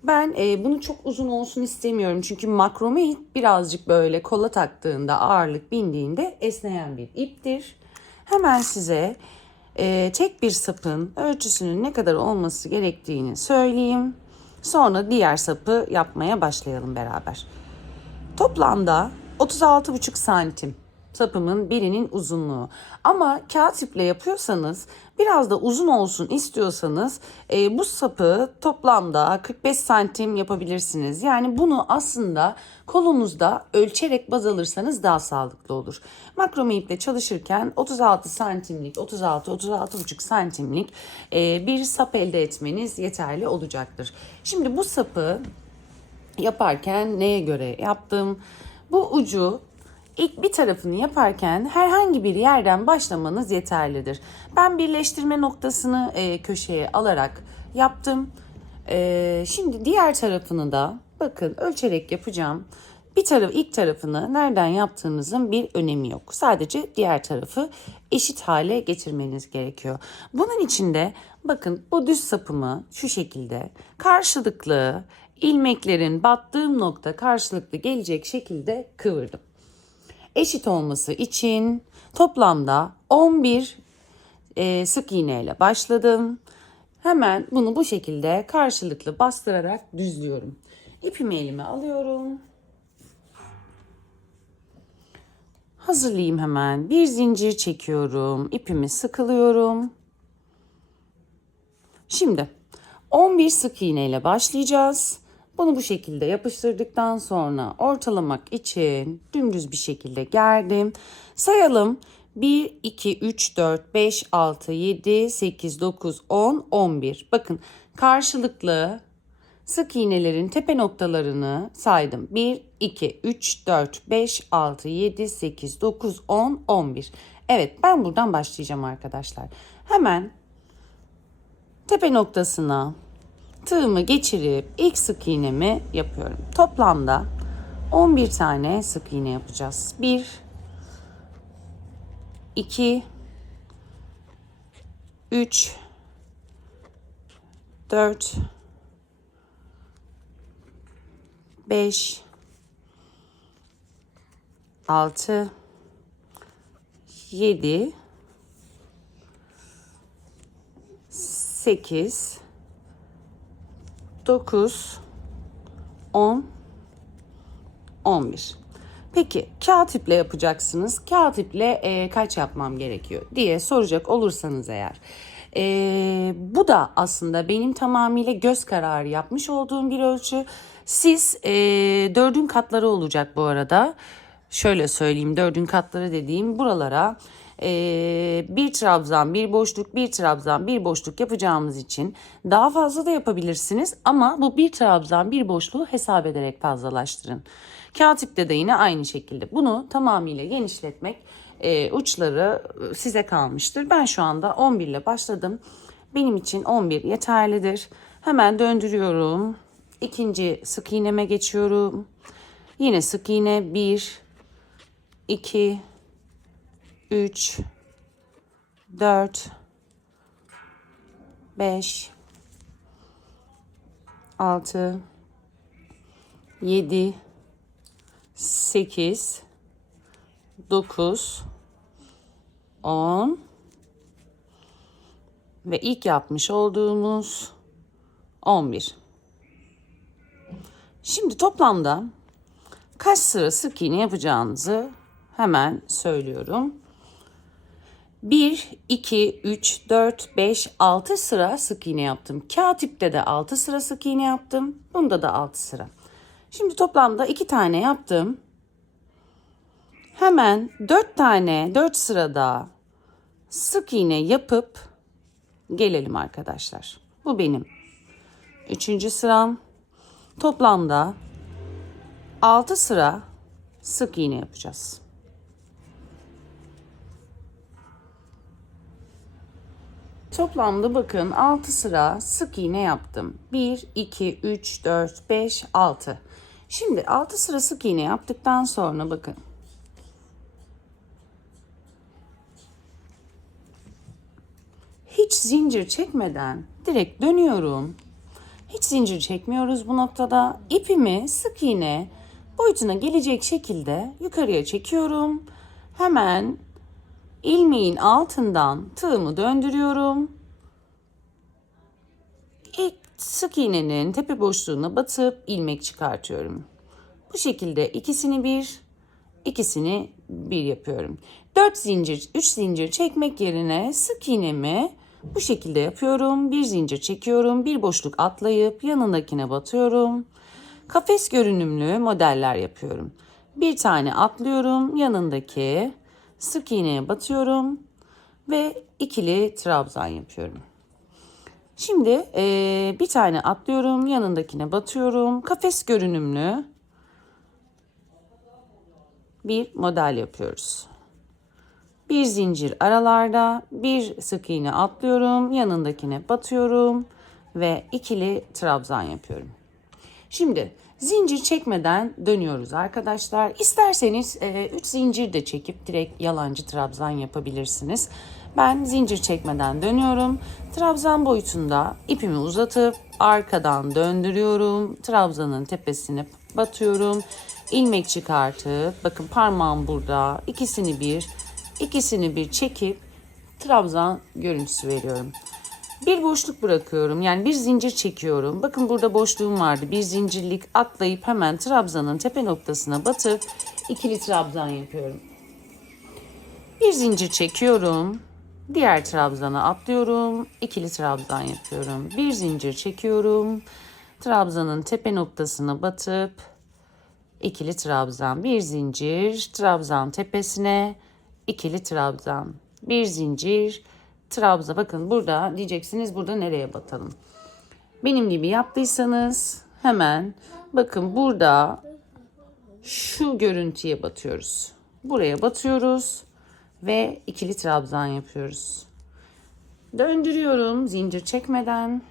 ben bunu çok uzun olsun istemiyorum. Çünkü makrome ip birazcık böyle kola taktığında, ağırlık bindiğinde esneyen bir iptir. Hemen size tek bir sapın ölçüsünün ne kadar olması gerektiğini söyleyeyim. Sonra diğer sapı yapmaya başlayalım beraber. Toplamda 36,5 santim sapımın birinin uzunluğu. Ama kağıt iple yapıyorsanız, biraz da uzun olsun istiyorsanız bu sapı toplamda 45 santim yapabilirsiniz. Yani bunu aslında kolunuzda ölçerek baz alırsanız daha sağlıklı olur. Makrome iple çalışırken 36 santimlik, 36-36,5 santimlik bir sap elde etmeniz yeterli olacaktır. Şimdi bu sapı yaparken neye göre yaptım? Bu ucu ilk bir tarafını yaparken herhangi bir yerden başlamanız yeterlidir. Ben birleştirme noktasını köşeye alarak yaptım. Şimdi diğer tarafını da bakın ölçerek yapacağım. İlk tarafını nereden yaptığınızın bir önemi yok. Sadece diğer tarafı eşit hale getirmeniz gerekiyor. Bunun için de bakın bu düz sapımı şu şekilde karşılıklı ilmeklerin battığım nokta karşılıklı gelecek şekilde kıvırdım. Eşit olması için toplamda 11 sık iğne ile başladım. Hemen bunu bu şekilde karşılıklı bastırarak düzlüyorum. İpimi elime alıyorum. Hazırlayayım hemen. Bir zincir çekiyorum. İpimi sıkılıyorum. Şimdi 11 sık iğne ile başlayacağız. Bunu bu şekilde yapıştırdıktan sonra ortalamak için dümdüz bir şekilde gerdim. Sayalım. 1, 2, 3, 4, 5, 6, 7, 8, 9, 10, 11. Bakın karşılıklı sık iğnelerin tepe noktalarını saydım. 1, 2, 3, 4, 5, 6, 7, 8, 9, 10, 11. Evet, ben buradan başlayacağım arkadaşlar. Hemen tepe noktasına tığımı geçirip ilk sık iğnemi yapıyorum. Toplamda 11 tane sık iğne yapacağız. 1, 2, 3, 4, 5, 6, 7, 8, 9, 10, 11. Peki kağıt iple yapacaksınız. Kağıt iple kaç yapmam gerekiyor diye soracak olursanız eğer. Bu da aslında benim tamamıyla göz kararı yapmış olduğum bir ölçü. Siz 4'ün katları olacak bu arada. Şöyle söyleyeyim, 4'ün katları dediğim buralara bir trabzan, bir boşluk, bir trabzan, bir boşluk yapacağımız için daha fazla da yapabilirsiniz. Ama bu bir trabzan, bir boşluğu hesap ederek fazlalaştırın. Kağıt ipte de yine aynı şekilde. Bunu tamamıyla genişletmek uçları size kalmıştır. Ben şu anda 11 ile başladım. Benim için 11 yeterlidir. Hemen döndürüyorum. İkinci sık iğneme geçiyorum. Yine sık iğne 1, 2, 3, 4, 5, 6, 7, 8, 9, 10 ve ilk yapmış olduğumuz 11. Şimdi toplamda kaç sıra sık iğne yapacağınızı hemen söylüyorum. 1, 2, 3, 4, 5, 6 sıra sık iğne yaptım. Kağıt ipte de 6 sıra sık iğne yaptım. Bunda da 6 sıra. Şimdi toplamda 2 tane yaptım. Hemen 4 sırada sık iğne yapıp gelelim arkadaşlar. Bu benim 3. sıram. Toplamda 6 sıra sık iğne yapacağız. Toplamda bakın 6 sıra sık iğne yaptım. 1, 2, 3, 4, 5, 6. Şimdi 6 sıra sık iğne yaptıktan sonra bakın. Hiç zincir çekmeden direkt dönüyorum. Hiç zincir çekmiyoruz bu noktada. İpimi sık iğne boyutuna gelecek şekilde yukarıya çekiyorum. Hemen ilmeğin altından tığımı döndürüyorum. İlk sık iğnenin tepe boşluğuna batıp ilmek çıkartıyorum. Bu şekilde ikisini bir, ikisini bir yapıyorum. 4 zincir, 3 zincir çekmek yerine sık iğnemi bu şekilde yapıyorum. Bir zincir çekiyorum, bir boşluk atlayıp yanındakine batıyorum. Kafes görünümlü modeller yapıyorum. Bir tane atlıyorum, yanındaki sık iğneye batıyorum ve ikili trabzan yapıyorum. Şimdi bir tane atlıyorum, yanındakine batıyorum. Kafes görünümlü bir model yapıyoruz. Bir zincir aralarda, bir sık iğne atlıyorum, yanındakine batıyorum ve ikili trabzan yapıyorum. Şimdi zincir çekmeden dönüyoruz arkadaşlar. İsterseniz 3 zincir de çekip direkt yalancı trabzan yapabilirsiniz. Ben zincir çekmeden dönüyorum. Trabzan boyutunda ipimi uzatıp arkadan döndürüyorum. Trabzanın tepesine batıyorum. İlmek çıkartıp bakın parmağım burada. İkisini bir çekip trabzan görüntüsü veriyorum. Bir boşluk bırakıyorum. Yani bir zincir çekiyorum. Bakın burada boşluğum vardı. Bir zincirlik atlayıp hemen trabzanın tepe noktasına batıp ikili trabzan yapıyorum. Bir zincir çekiyorum. Diğer trabzana atlıyorum. İkili trabzan yapıyorum. Bir zincir çekiyorum. Trabzanın tepe noktasına batıp ikili trabzan. Bir zincir trabzan tepesine ikili trabzan. Bir zincir trabzan. Bakın burada diyeceksiniz burada nereye batalım? Benim gibi yaptıysanız hemen bakın burada şu görüntüye batıyoruz. Buraya batıyoruz ve ikili trabzan yapıyoruz. Döndürüyorum zincir çekmeden.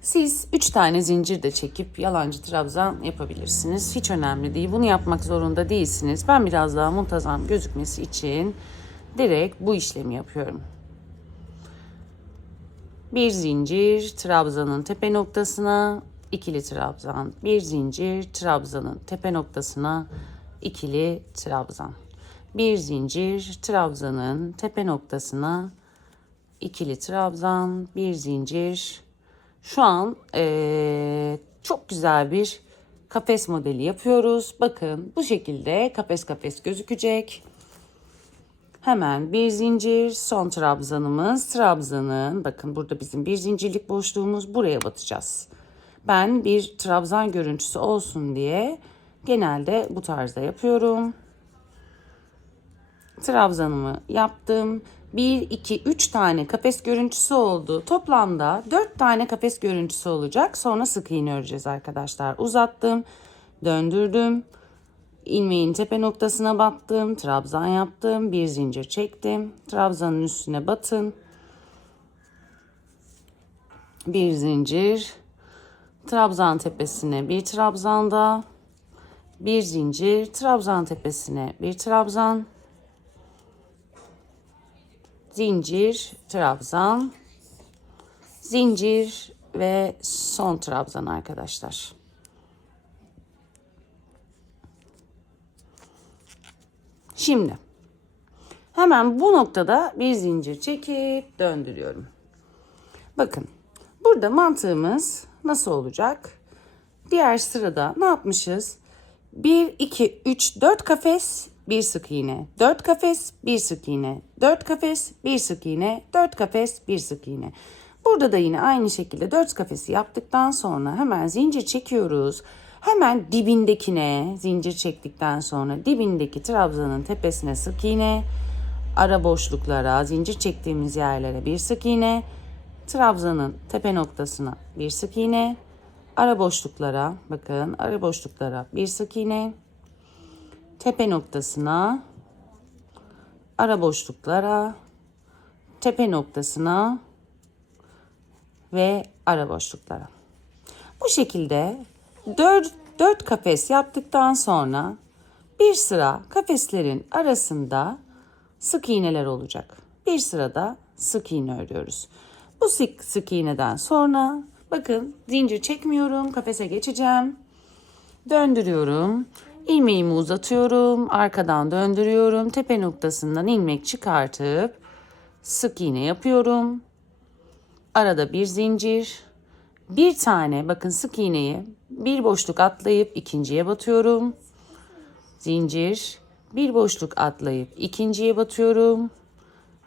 Siz 3 tane zincir de çekip yalancı trabzan yapabilirsiniz. Hiç önemli değil. Bunu yapmak zorunda değilsiniz. Ben biraz daha muntazam gözükmesi için direkt bu işlemi yapıyorum. Bir zincir trabzanın tepe noktasına ikili trabzan. Bir zincir trabzanın tepe noktasına ikili trabzan. Bir zincir trabzanın tepe noktasına ikili trabzan. Bir zincir. Şu an çok güzel bir kafes modeli yapıyoruz. Bakın bu şekilde kafes gözükecek. Hemen bir zincir, son trabzanın bakın burada bizim bir zincirlik boşluğumuz, buraya batacağız. Ben bir trabzan görüntüsü olsun diye genelde bu tarzda yapıyorum. Trabzanımı yaptım. 1, 2, 3 tane kafes görüntüsü oldu. Toplamda 4 tane kafes görüntüsü olacak. Sonra sık iğne öreceğiz arkadaşlar. Uzattım, döndürdüm. İlmeğin tepe noktasına battım. Trabzan yaptım. Bir zincir çektim. Trabzanın üstüne batın. Bir zincir. Trabzan tepesine bir trabzan daha. Bir zincir. Trabzan tepesine bir trabzan. Zincir, trabzan, zincir ve son trabzan arkadaşlar. Şimdi hemen bu noktada bir zincir çekip döndürüyorum. Bakın burada mantığımız nasıl olacak? Diğer sırada ne yapmışız? 1, 2, 3, 4 kafes, bir sık iğne. 4 kafes, bir sık iğne. 4 kafes, bir sık iğne. 4 kafes, bir sık iğne. Burada da yine aynı şekilde 4 kafesi yaptıktan sonra hemen zincir çekiyoruz. Hemen dibindekine zincir çektikten sonra dibindeki trabzanın tepesine sık iğne. Ara boşluklara, zincir çektiğimiz yerlere bir sık iğne. Trabzanın tepe noktasına bir sık iğne. Ara boşluklara, bakın ara boşluklara bir sık iğne. Tepe noktasına, ara boşluklara, tepe noktasına ve ara boşluklara. Bu şekilde 4 kafes yaptıktan sonra bir sıra kafeslerin arasında sık iğneler olacak. Bir sırada sık iğne örüyoruz. Bu sık iğneden sonra bakın zincir çekmiyorum, kafese geçeceğim. Döndürüyorum. İlmeğimi uzatıyorum. Arkadan döndürüyorum. Tepe noktasından ilmek çıkartıp sık iğne yapıyorum. Arada bir zincir. Bir tane bakın sık iğneyi bir boşluk atlayıp ikinciye batıyorum. zincir, bir boşluk atlayıp ikinciye batıyorum.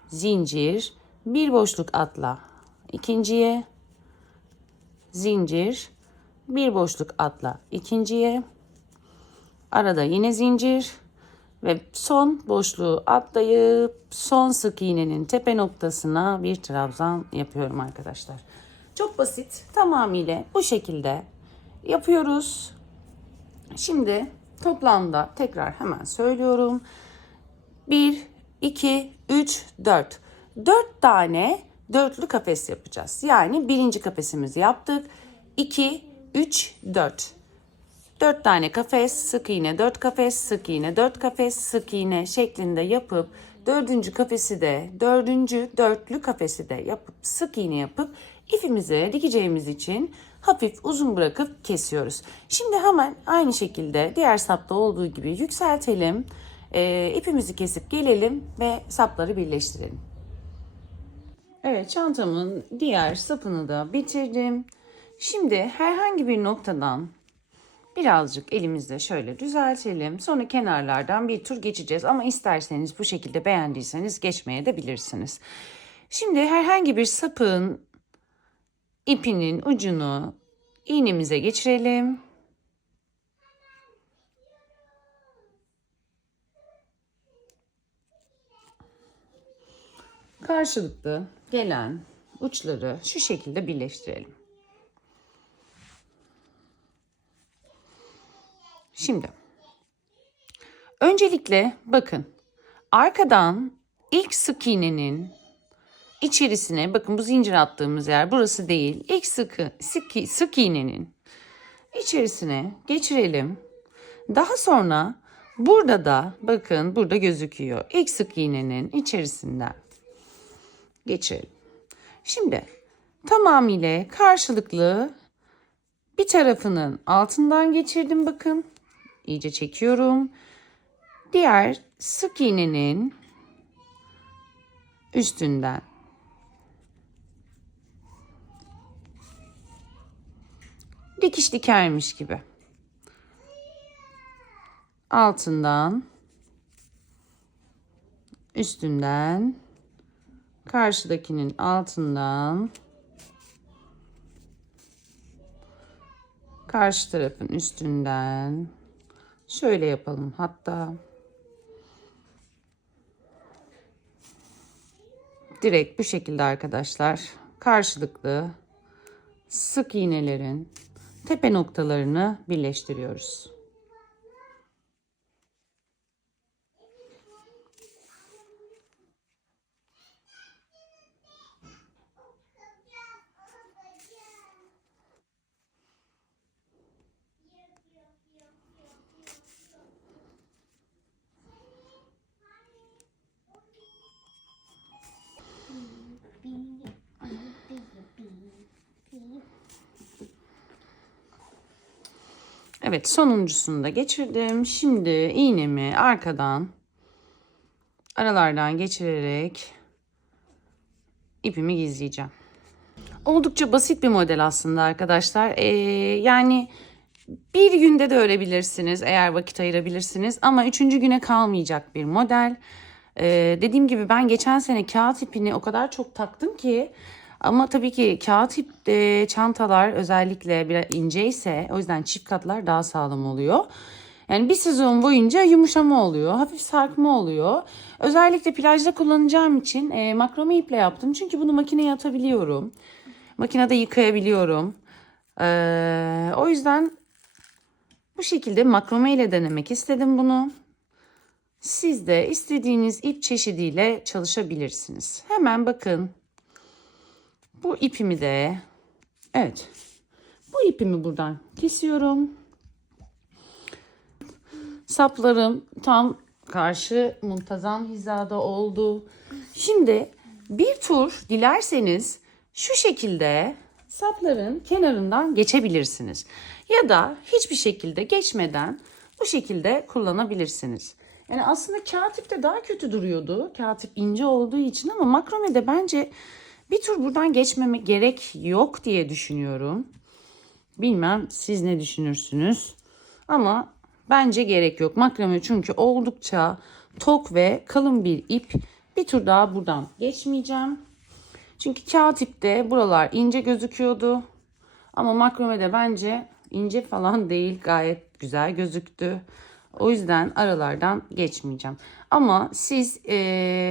Zincir, bir boşluk atla, ikinciye, zincir, bir boşluk atla, ikinciye, arada yine zincir ve son boşluğu atlayıp son sık iğnenin tepe noktasına bir trabzan yapıyorum arkadaşlar. Çok basit, tamamıyla bu şekilde yapıyoruz. Şimdi toplamda tekrar hemen söylüyorum. 1, 2, 3, 4. 4 tane dörtlü kafes yapacağız. Yani birinci kafesimizi yaptık. 2, 3, 4. 4 tane kafes, sık iğne, 4 kafes, sık iğne, 4 kafes, sık iğne şeklinde yapıp dördüncü kafesi de, dördüncü dörtlü kafesi de yapıp sık iğne yapıp ipimize dikeceğimiz için hafif uzun bırakıp kesiyoruz. Şimdi hemen aynı şekilde diğer sapta olduğu gibi yükseltelim. İpimizi kesip gelelim ve sapları birleştirelim. Evet, çantamın diğer sapını da bitirdim. Şimdi herhangi bir noktadan birazcık elimizle şöyle düzeltelim. Sonra kenarlardan bir tur geçeceğiz. Ama isterseniz bu şekilde beğendiyseniz geçmeye de bilirsiniz. Şimdi herhangi bir sapın ipinin ucunu iğnemize geçirelim. Karşılıklı gelen uçları şu şekilde birleştirelim. Şimdi öncelikle bakın, arkadan ilk sık iğnenin içerisine, bakın bu zincir attığımız yer burası değil. İlk sık iğnenin içerisine geçirelim. Daha sonra burada da bakın, burada gözüküyor. İlk sık iğnenin içerisinden geçirelim. Şimdi tamamıyla karşılıklı bir tarafının altından geçirdim, bakın. İyice çekiyorum. Diğer sık iğnenin üstünden. Dikiş dikermiş gibi. Altından, üstünden, karşıdakinin altından, karşı tarafın üstünden. Şöyle yapalım hatta. Direkt bu şekilde arkadaşlar. Karşılıklı sık iğnelerin tepe noktalarını birleştiriyoruz. Evet, sonuncusunu da geçirdim. Şimdi iğnemi arkadan aralardan geçirerek ipimi gizleyeceğim. Oldukça basit bir model aslında arkadaşlar. Yani bir günde de örebilirsiniz eğer vakit ayırabilirsiniz. Ama 3. güne kalmayacak bir model. Dediğim gibi ben geçen sene kağıt ipini o kadar çok taktım ki. Ama tabii ki kağıt ip çantalar özellikle biraz ince ise o yüzden çift katlar daha sağlam oluyor. Yani bir sezon boyunca yumuşama oluyor, hafif sarkma oluyor. Özellikle plajda kullanacağım için makrome iple yaptım. Çünkü bunu makineye atabiliyorum. Makinede yıkayabiliyorum. O yüzden bu şekilde makrome ile denemek istedim bunu. Siz de istediğiniz ip çeşidiyle çalışabilirsiniz. Hemen bakın. Bu ipimi de, evet, bu ipimi buradan kesiyorum. Saplarım tam karşı muntazam hizada oldu. Şimdi bir tur dilerseniz şu şekilde sapların kenarından geçebilirsiniz. Ya da hiçbir şekilde geçmeden bu şekilde kullanabilirsiniz. Yani aslında kağıt ipte daha kötü duruyordu. Kağıt ip ince olduğu için ama makromede bence bir tur buradan geçmeme gerek yok diye düşünüyorum. Bilmem siz ne düşünürsünüz. Ama Bence gerek yok. Makrame çünkü oldukça tok ve kalın bir ip. Bir tur daha buradan geçmeyeceğim. Çünkü kağıt ipte buralar ince gözüküyordu. Ama makramede bence ince falan değil, gayet güzel gözüktü. O yüzden aralardan geçmeyeceğim. Ama siz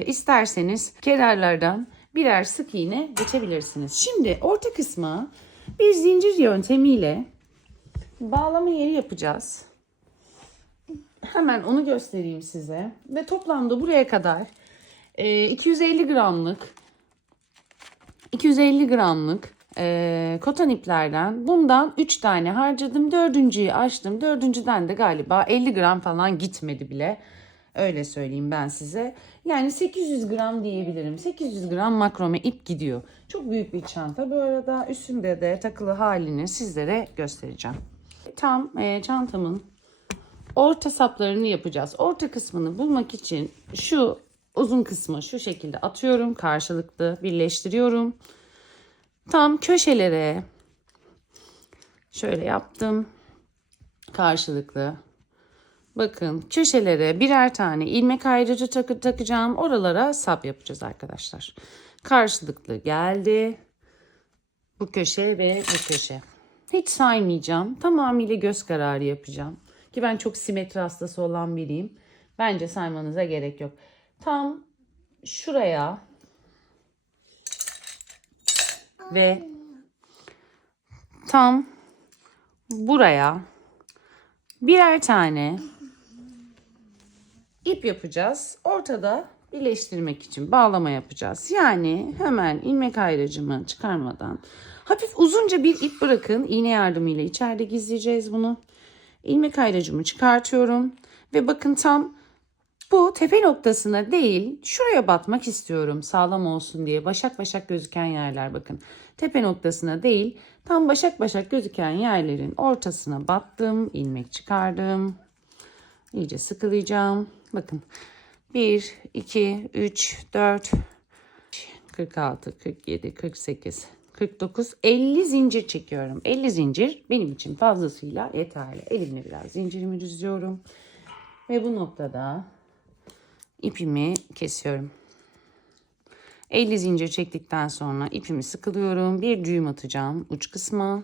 isterseniz kenarlardan birer sık iğne geçebilirsiniz. Şimdi orta kısma bir zincir yöntemiyle bağlama yeri yapacağız. Hemen onu göstereyim size. Ve toplamda buraya kadar 250 gramlık koton iplerden bundan 3 tane harcadım. Dördüncüyü açtım. Dördüncüden de galiba 50 gram falan gitmedi bile. Öyle söyleyeyim ben size. Yani 800 gram diyebilirim. 800 gram makrome ip gidiyor. Çok büyük bir çanta. Bu arada üstünde de takılı halini sizlere göstereceğim. Tam çantamın orta saplarını yapacağız. Orta kısmını bulmak için şu uzun kısmı şu şekilde atıyorum. Karşılıklı birleştiriyorum. Tam köşelere şöyle yaptım. Karşılıklı. Bakın köşelere birer tane ilmek ayrıcı takacağım. Oralara sap yapacağız arkadaşlar. Karşılıklı geldi. Bu köşe ve bu köşe. Hiç saymayacağım. Tamamıyla göz kararı yapacağım. Ki ben çok simetri hastası olan biriyim. Bence saymanıza gerek yok. Tam şuraya ve tam buraya birer tane ip yapacağız. Ortada birleştirmek için bağlama yapacağız. Yani hemen ilmek ayracımı çıkarmadan hafif uzunca bir ip bırakın. İğne yardımıyla içeride gizleyeceğiz bunu. İlmek ayracımı çıkartıyorum ve bakın tam bu tepe noktasına değil, şuraya batmak istiyorum sağlam olsun diye. Başak başak gözüken yerler bakın. Tepe noktasına değil, tam başak başak gözüken yerlerin ortasına battım. İlmek çıkardım. İyice sıkılayacağım. Bakın 1, 2, 3, 4, 46, 47, 48, 49, 50 zincir çekiyorum. 50 zincir benim için fazlasıyla yeterli. Elimle biraz zincirimi düzüyorum. Ve bu noktada ipimi kesiyorum. 50 zincir çektikten sonra ipimi sıkılıyorum. Bir düğüm atacağım uç kısma.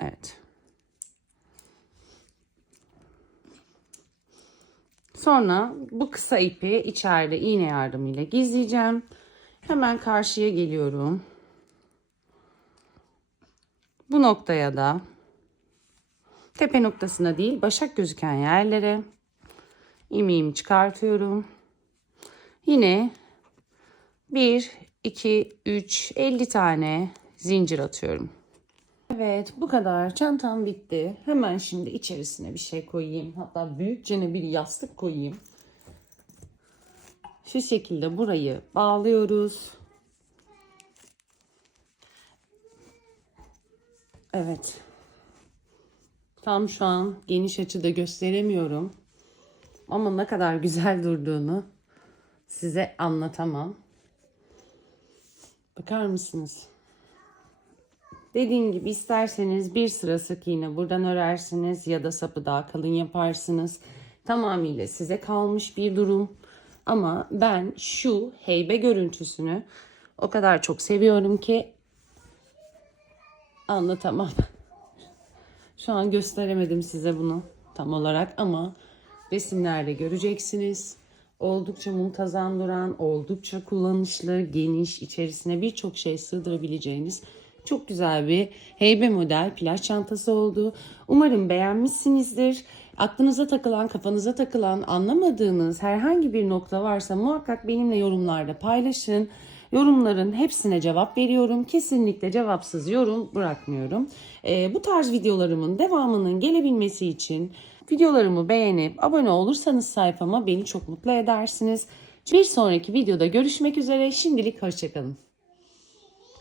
Evet. Sonra bu kısa ipi içeride iğne yardımıyla gizleyeceğim. Hemen karşıya geliyorum. Bu noktaya da tepe noktasına değil, başak gözüken yerlere ilmeğimi çıkartıyorum. Yine 1, 2, 3, 50 tane zincir atıyorum. Evet, bu kadar. Çantam bitti. Hemen şimdi içerisine bir şey koyayım. Hatta büyükçe bir yastık koyayım. Şu şekilde burayı bağlıyoruz. Evet. Tam şu an geniş açıda gösteremiyorum. Ama ne kadar güzel durduğunu size anlatamam. Bakar mısınız? Dediğim gibi isterseniz bir sıra sık iğne buradan örersiniz ya da sapı daha kalın yaparsınız. Tamamıyla size kalmış bir durum. Ama ben şu heybe görüntüsünü o kadar çok seviyorum ki anlatamam. Şu an gösteremedim size bunu tam olarak ama resimlerde göreceksiniz. Oldukça muntazam duran, oldukça kullanışlı, geniş, içerisine birçok şey sığdırabileceğiniz çok güzel bir heybe model plaj çantası oldu. Umarım beğenmişsinizdir. Aklınıza takılan, kafanıza takılan, anlamadığınız herhangi bir nokta varsa muhakkak benimle yorumlarda paylaşın. Yorumların hepsine cevap veriyorum. Kesinlikle cevapsız yorum bırakmıyorum. Bu tarz videolarımın devamının gelebilmesi için videolarımı beğenip abone olursanız sayfama beni çok mutlu edersiniz. Bir sonraki videoda görüşmek üzere. Şimdilik hoşça kalın.